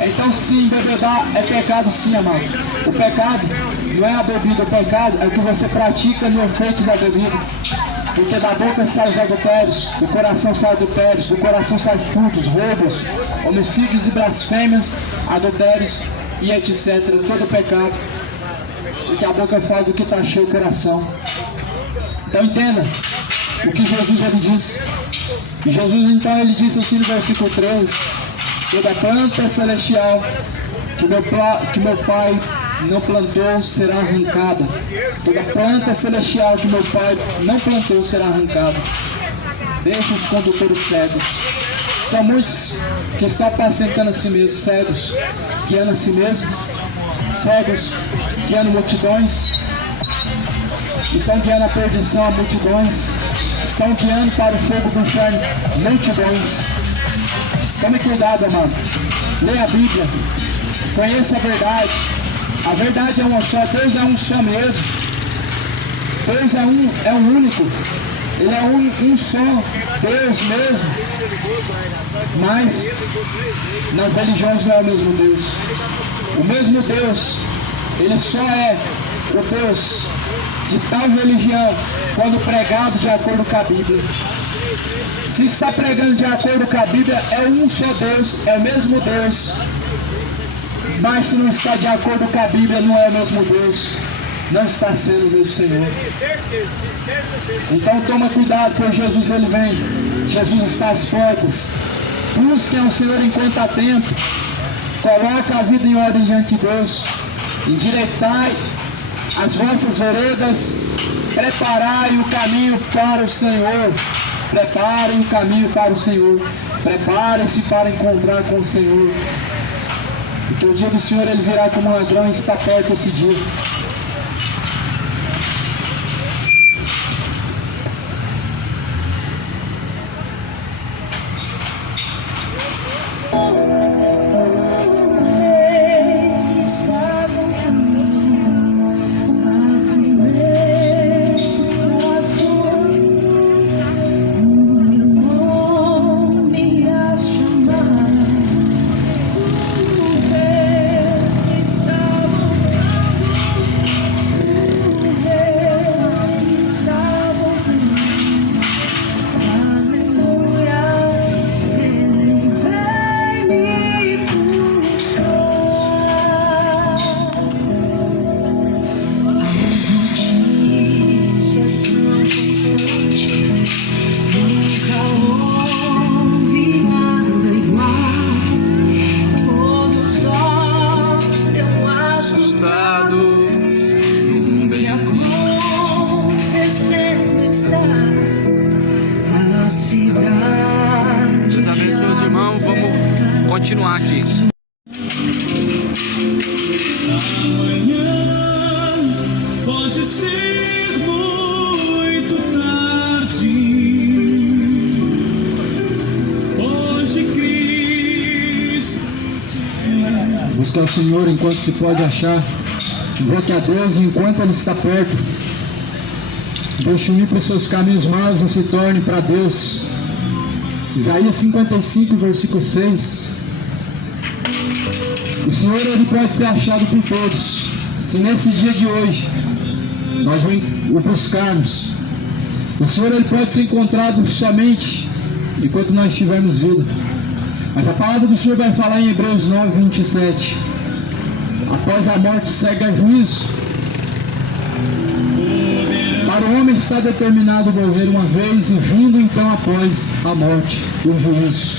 Então sim, embebedar é pecado sim, amado. O pecado não é a bebida, o pecado é o que você pratica no efeito da bebida. Porque da boca saem os adultérios, do coração saem adultérios, do coração saem furtos, roubos, homicídios e blasfêmias, adultérios e etc. Todo pecado. Porque a boca fala do que está cheio o coração. Então entenda o que Jesus ele disse. E Jesus então ele disse assim no versículo 13: toda planta celestial que meu Pai não plantou será arrancada. Toda planta celestial que meu Pai não plantou será arrancada. Deixa os condutores cegos. São muitos que estão apacentando a si mesmos, cegos, guiando a si mesmos, cegos, guiando multidões, estão guiando a perdição a multidões, estão guiando para o fogo do inferno multidões. Tome cuidado, amado. Leia a Bíblia, conheça a verdade. A verdade é uma só, Deus é um só mesmo. Deus é um único. Ele é um só, Deus mesmo. Mas nas religiões não é o mesmo Deus. O mesmo Deus, ele só é o Deus de tal religião quando pregado de acordo com a Bíblia. Se está pregando de acordo com a Bíblia, é um só Deus, é o mesmo Deus. Mas se não está de acordo com a Bíblia, não é o mesmo Deus, não está sendo o mesmo Senhor. Então toma cuidado, pois Jesus ele vem. Jesus está às portas. Busquem ao Senhor enquanto há tempo. Coloca a vida em ordem diante de Deus. Endireitai as vossas veredas. Preparai o caminho para o Senhor. Preparem o caminho para o Senhor. Preparem-se para encontrar com o Senhor. Porque o dia do Senhor ele virá como um ladrão e está perto esse dia. Deus abençoe os irmãos, vamos continuar aqui. Amanhã pode ser muito tarde. Hoje Cristo Busque ao Senhor enquanto se pode achar. Invoque a Deus enquanto Ele está perto. deixe-o ir para os seus caminhos maus e se torne para Deus. Isaías 55, versículo 6. O Senhor, ele pode ser achado por todos. Se nesse dia de hoje nós o buscarmos, o Senhor, ele pode ser encontrado somente enquanto nós tivermos vida. Mas a palavra do Senhor vai falar em Hebreus 9, 27. Após a morte segue a juízo. Para o homem está determinado morrer uma vez, e vindo então após a morte o juízo.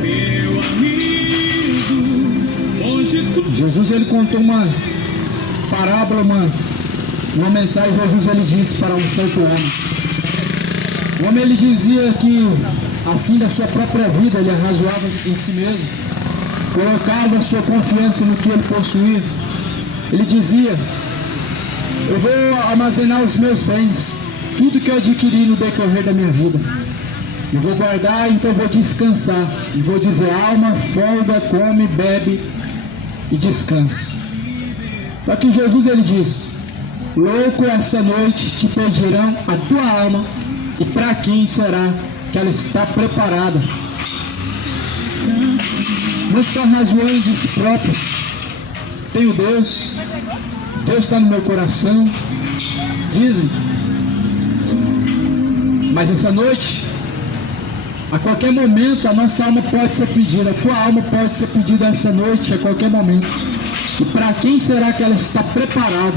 Meu amigo, hoje tu Jesus, ele contou uma parábola, uma mensagem. Jesus, ele disse para um certo homem. O homem, ele dizia que assim da sua própria vida ele arrazoava em si mesmo, colocava a sua confiança no que ele possuía. Ele dizia: eu vou armazenar os meus bens, tudo que eu adquiri no decorrer da minha vida, eu vou guardar, então vou descansar, e vou dizer: alma, folga, come, bebe e descanse. Só que Jesus, ele diz: louco, essa noite te pedirão a tua alma, e para quem será que ela está preparada? Não está razoando de si próprio. Tenho Deus, Deus está no meu coração, dizem. Mas essa noite, a qualquer momento, a nossa alma pode ser pedida, a tua alma pode ser pedida essa noite, a qualquer momento. E para quem será que ela está preparada?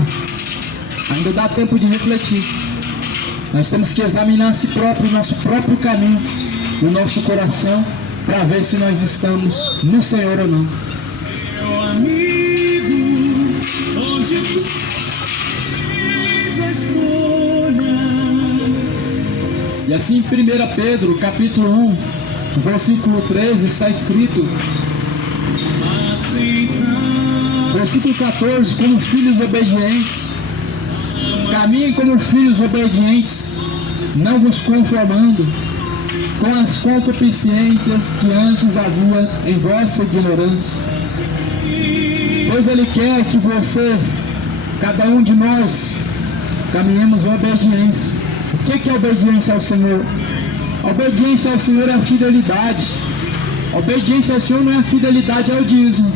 Ainda dá tempo de refletir. Nós temos que examinar a si próprio, o nosso próprio caminho, o nosso coração, para ver se nós estamos no Senhor ou não. meu amigo, hoje tu fez a escolha. E assim em 1 Pedro, capítulo 1, versículo 13, está escrito, Aceitar versículo 14, como filhos obedientes, caminhem como filhos obedientes, não vos conformando com as concupiscências que antes havia em vossa ignorância. Pois Ele quer que você, cada um de nós, caminhemos em obediência. O que é obediência ao Senhor? A obediência ao Senhor é a fidelidade. A obediência ao Senhor não é a fidelidade ao dízimo,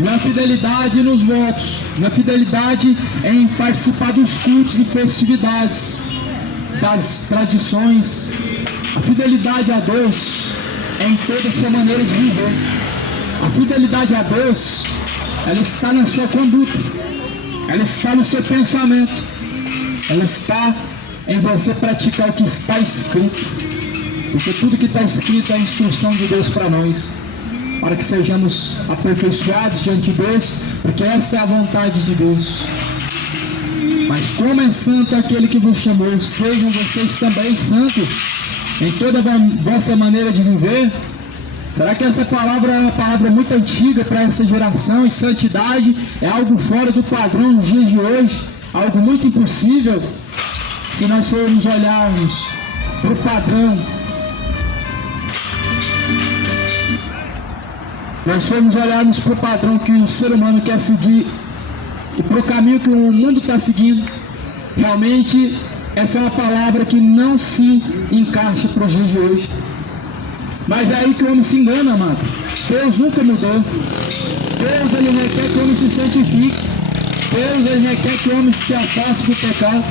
não é a fidelidade nos votos, não é a fidelidade em participar dos cultos e festividades, das tradições. A fidelidade a Deus é em toda a sua maneira de viver. A fidelidade a Deus, ela está na sua conduta, ela está no seu pensamento, ela está em você praticar o que está escrito. Porque tudo que está escrito é a instrução de Deus para nós, para que sejamos aperfeiçoados diante de Deus, porque essa é a vontade de Deus. Mas como é santo aquele que vos chamou, sejam vocês também santos em toda a vossa maneira de viver. Será que essa palavra é uma palavra muito antiga para essa geração? E santidade é algo fora do padrão nos dias de hoje, algo muito impossível. Se nós formos olharmos para o padrão, nós formos olharmos para o padrão que o ser humano quer seguir e para o caminho que o mundo está seguindo, realmente essa é uma palavra que não se encaixa para os dias de hoje. Mas é aí que o homem se engana, amado. Deus nunca mudou. Deus, ele requer que o homem se santifique. Deus, ele requer que o homem se afaste do pecado.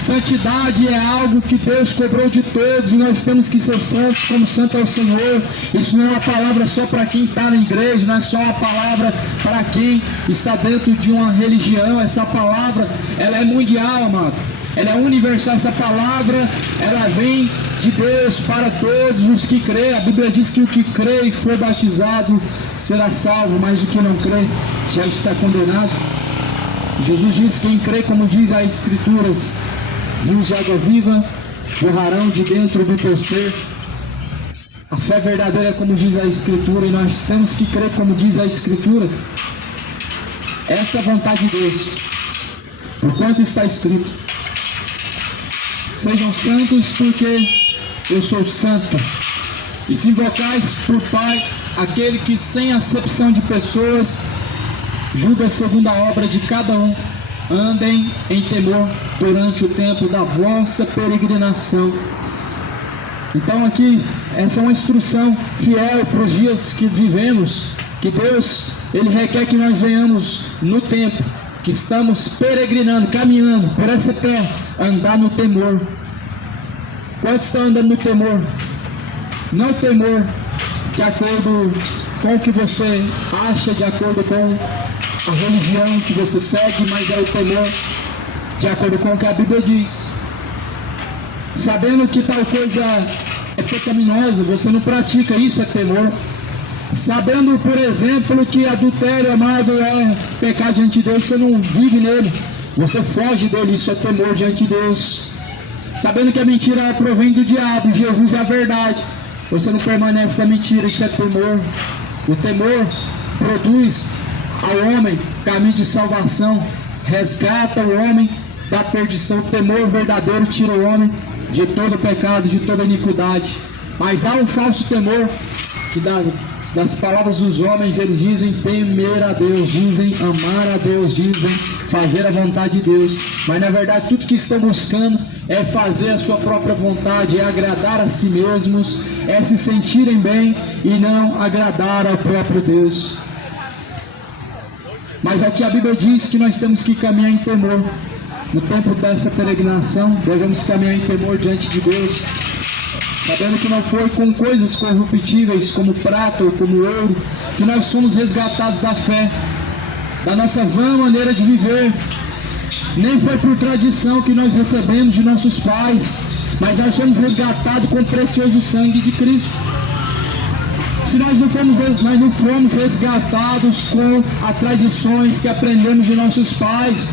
Santidade é algo que Deus cobrou de todos, e nós temos que ser santos como santo é o Senhor. Isso não é uma palavra só para quem está na igreja, não é só uma palavra para quem está dentro de uma religião. Essa palavra, ela é mundial, amado. Ela é universal. Essa palavra, ela vem de Deus para todos os que creem. A Bíblia diz que o que crê e for batizado será salvo, mas o que não crê já está condenado. Jesus diz: quem crê, como diz as Escrituras, rios de água viva jorrarão de dentro do teu ser. A fé verdadeira, como diz a Escritura, e nós temos que crer como diz a Escritura. Essa é a vontade de Deus, porquanto está escrito: sejam santos, porque eu sou santo. E se invocais por Pai aquele que, sem acepção de pessoas, julga segundo a obra de cada um, andem em temor durante o tempo da vossa peregrinação. Então aqui, essa é uma instrução fiel para os dias que vivemos, que Deus, Ele requer que nós venhamos no tempo, que estamos peregrinando, caminhando por essa terra, andar no temor. Quantos estão andando no temor? Não temor de acordo com o que você acha, de acordo com a religião que você segue, mas é o temor de acordo com o que a Bíblia diz. Sabendo que tal coisa é pecaminosa, você não pratica, isso é temor. Sabendo, por exemplo, que adultério, amado, é pecado diante de Deus, você não vive nele, você foge dele, isso é temor diante de Deus. Sabendo que a mentira provém do diabo, Jesus é a verdade, você não permanece na mentira, isso é temor. O temor produz ao homem caminho de salvação, resgata o homem da perdição. O temor verdadeiro tira o homem de todo pecado, de toda iniquidade. Mas há um falso temor, que das palavras dos homens eles dizem temer a Deus, dizem amar a Deus, dizem fazer a vontade de Deus, mas na verdade tudo que estão buscando é fazer a sua própria vontade, é agradar a si mesmos, é se sentirem bem e não agradar ao próprio Deus. Mas aqui a Bíblia diz que nós temos que caminhar em temor. No tempo dessa peregrinação, devemos caminhar em temor diante de Deus, sabendo que não foi com coisas corruptíveis, como prata ou como ouro, que nós somos resgatados da fé, da nossa vã maneira de viver. Nem foi por tradição que nós recebemos de nossos pais, mas nós somos resgatados com o precioso sangue de Cristo. Se nós não fomos resgatados com as tradições que aprendemos de nossos pais,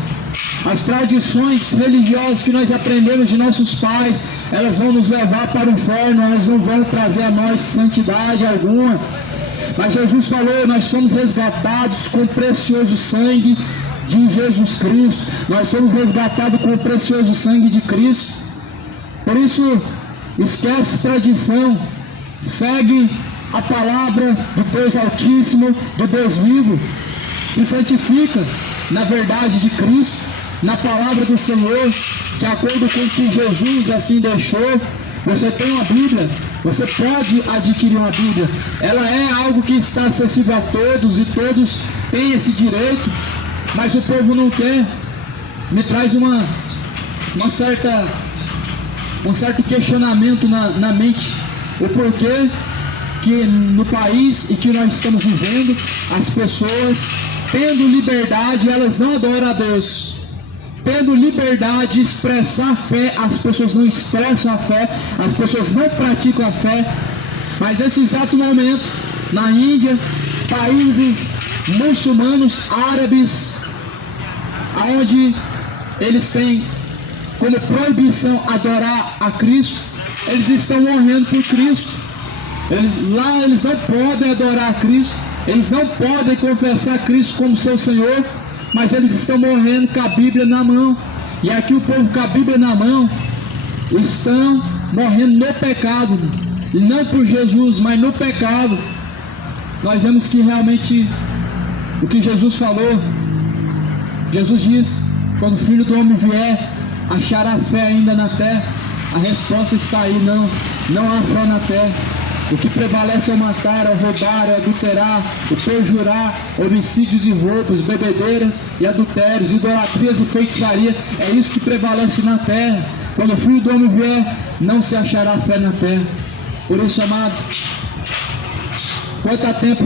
as tradições religiosas que nós aprendemos de nossos pais, elas vão nos levar para o inferno, elas não vão trazer a nós santidade alguma. Mas Jesus falou, nós somos resgatados com o precioso sangue de Jesus Cristo, nós somos resgatados com o precioso sangue de Cristo. Por isso, esquece tradição, segue a palavra do Deus Altíssimo, do Deus vivo, se santifica na verdade de Cristo, na palavra do Senhor, de acordo com o que Jesus assim deixou. Você tem uma Bíblia, você pode adquirir uma Bíblia, ela é algo que está acessível a todos e todos têm esse direito, mas o povo não quer. Me traz um certo questionamento na mente, o porquê que no país em que nós estamos vivendo, as pessoas tendo liberdade, elas não adoram a Deus. Tendo liberdade de expressar a fé, as pessoas não expressam a fé, as pessoas não praticam a fé. Mas nesse exato momento, na Índia, países muçulmanos, árabes, onde eles têm como proibição adorar a Cristo, eles estão morrendo por Cristo. Eles não podem adorar a Cristo, eles não podem confessar Cristo como seu Senhor, mas eles estão morrendo com a Bíblia na mão. E aqui o povo com a Bíblia na mão estão morrendo no pecado, não por Jesus, mas no pecado. Nós vemos que realmente o que Jesus falou, Jesus diz, quando o Filho do Homem vier, achará fé ainda na terra? A resposta está aí, não há fé na terra. O que prevalece é o matar, é o roubar, é o adulterar, o perjurar, homicídios e roubos, bebedeiras e adultérios, idolatrias e feitiçaria. É isso que prevalece na terra. Quando o Filho do Homem vier, não se achará fé na terra. Por isso, amado, quanto a tempo,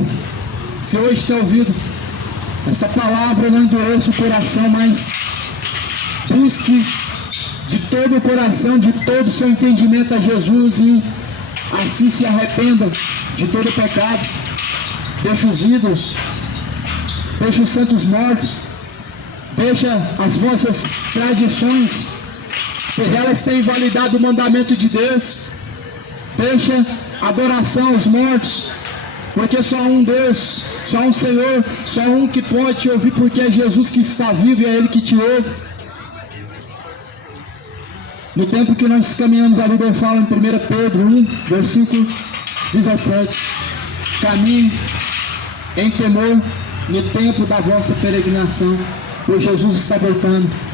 se hoje tem ouvido essa palavra, não endureça o coração, mas busque de todo o coração, de todo o seu entendimento a Jesus e assim se arrependam de todo o pecado. Deixa os ídolos, deixa os santos mortos, deixa as vossas tradições, porque elas têm invalidado o mandamento de Deus. Deixa a adoração aos mortos, porque só há um Deus, só há um Senhor, só há um que pode te ouvir, porque é Jesus que está vivo e é Ele que te ouve. No tempo que nós caminhamos, a Bíblia fala em 1 Pedro 1, versículo 17: caminhe em temor no tempo da vossa peregrinação. pois Jesus está voltando.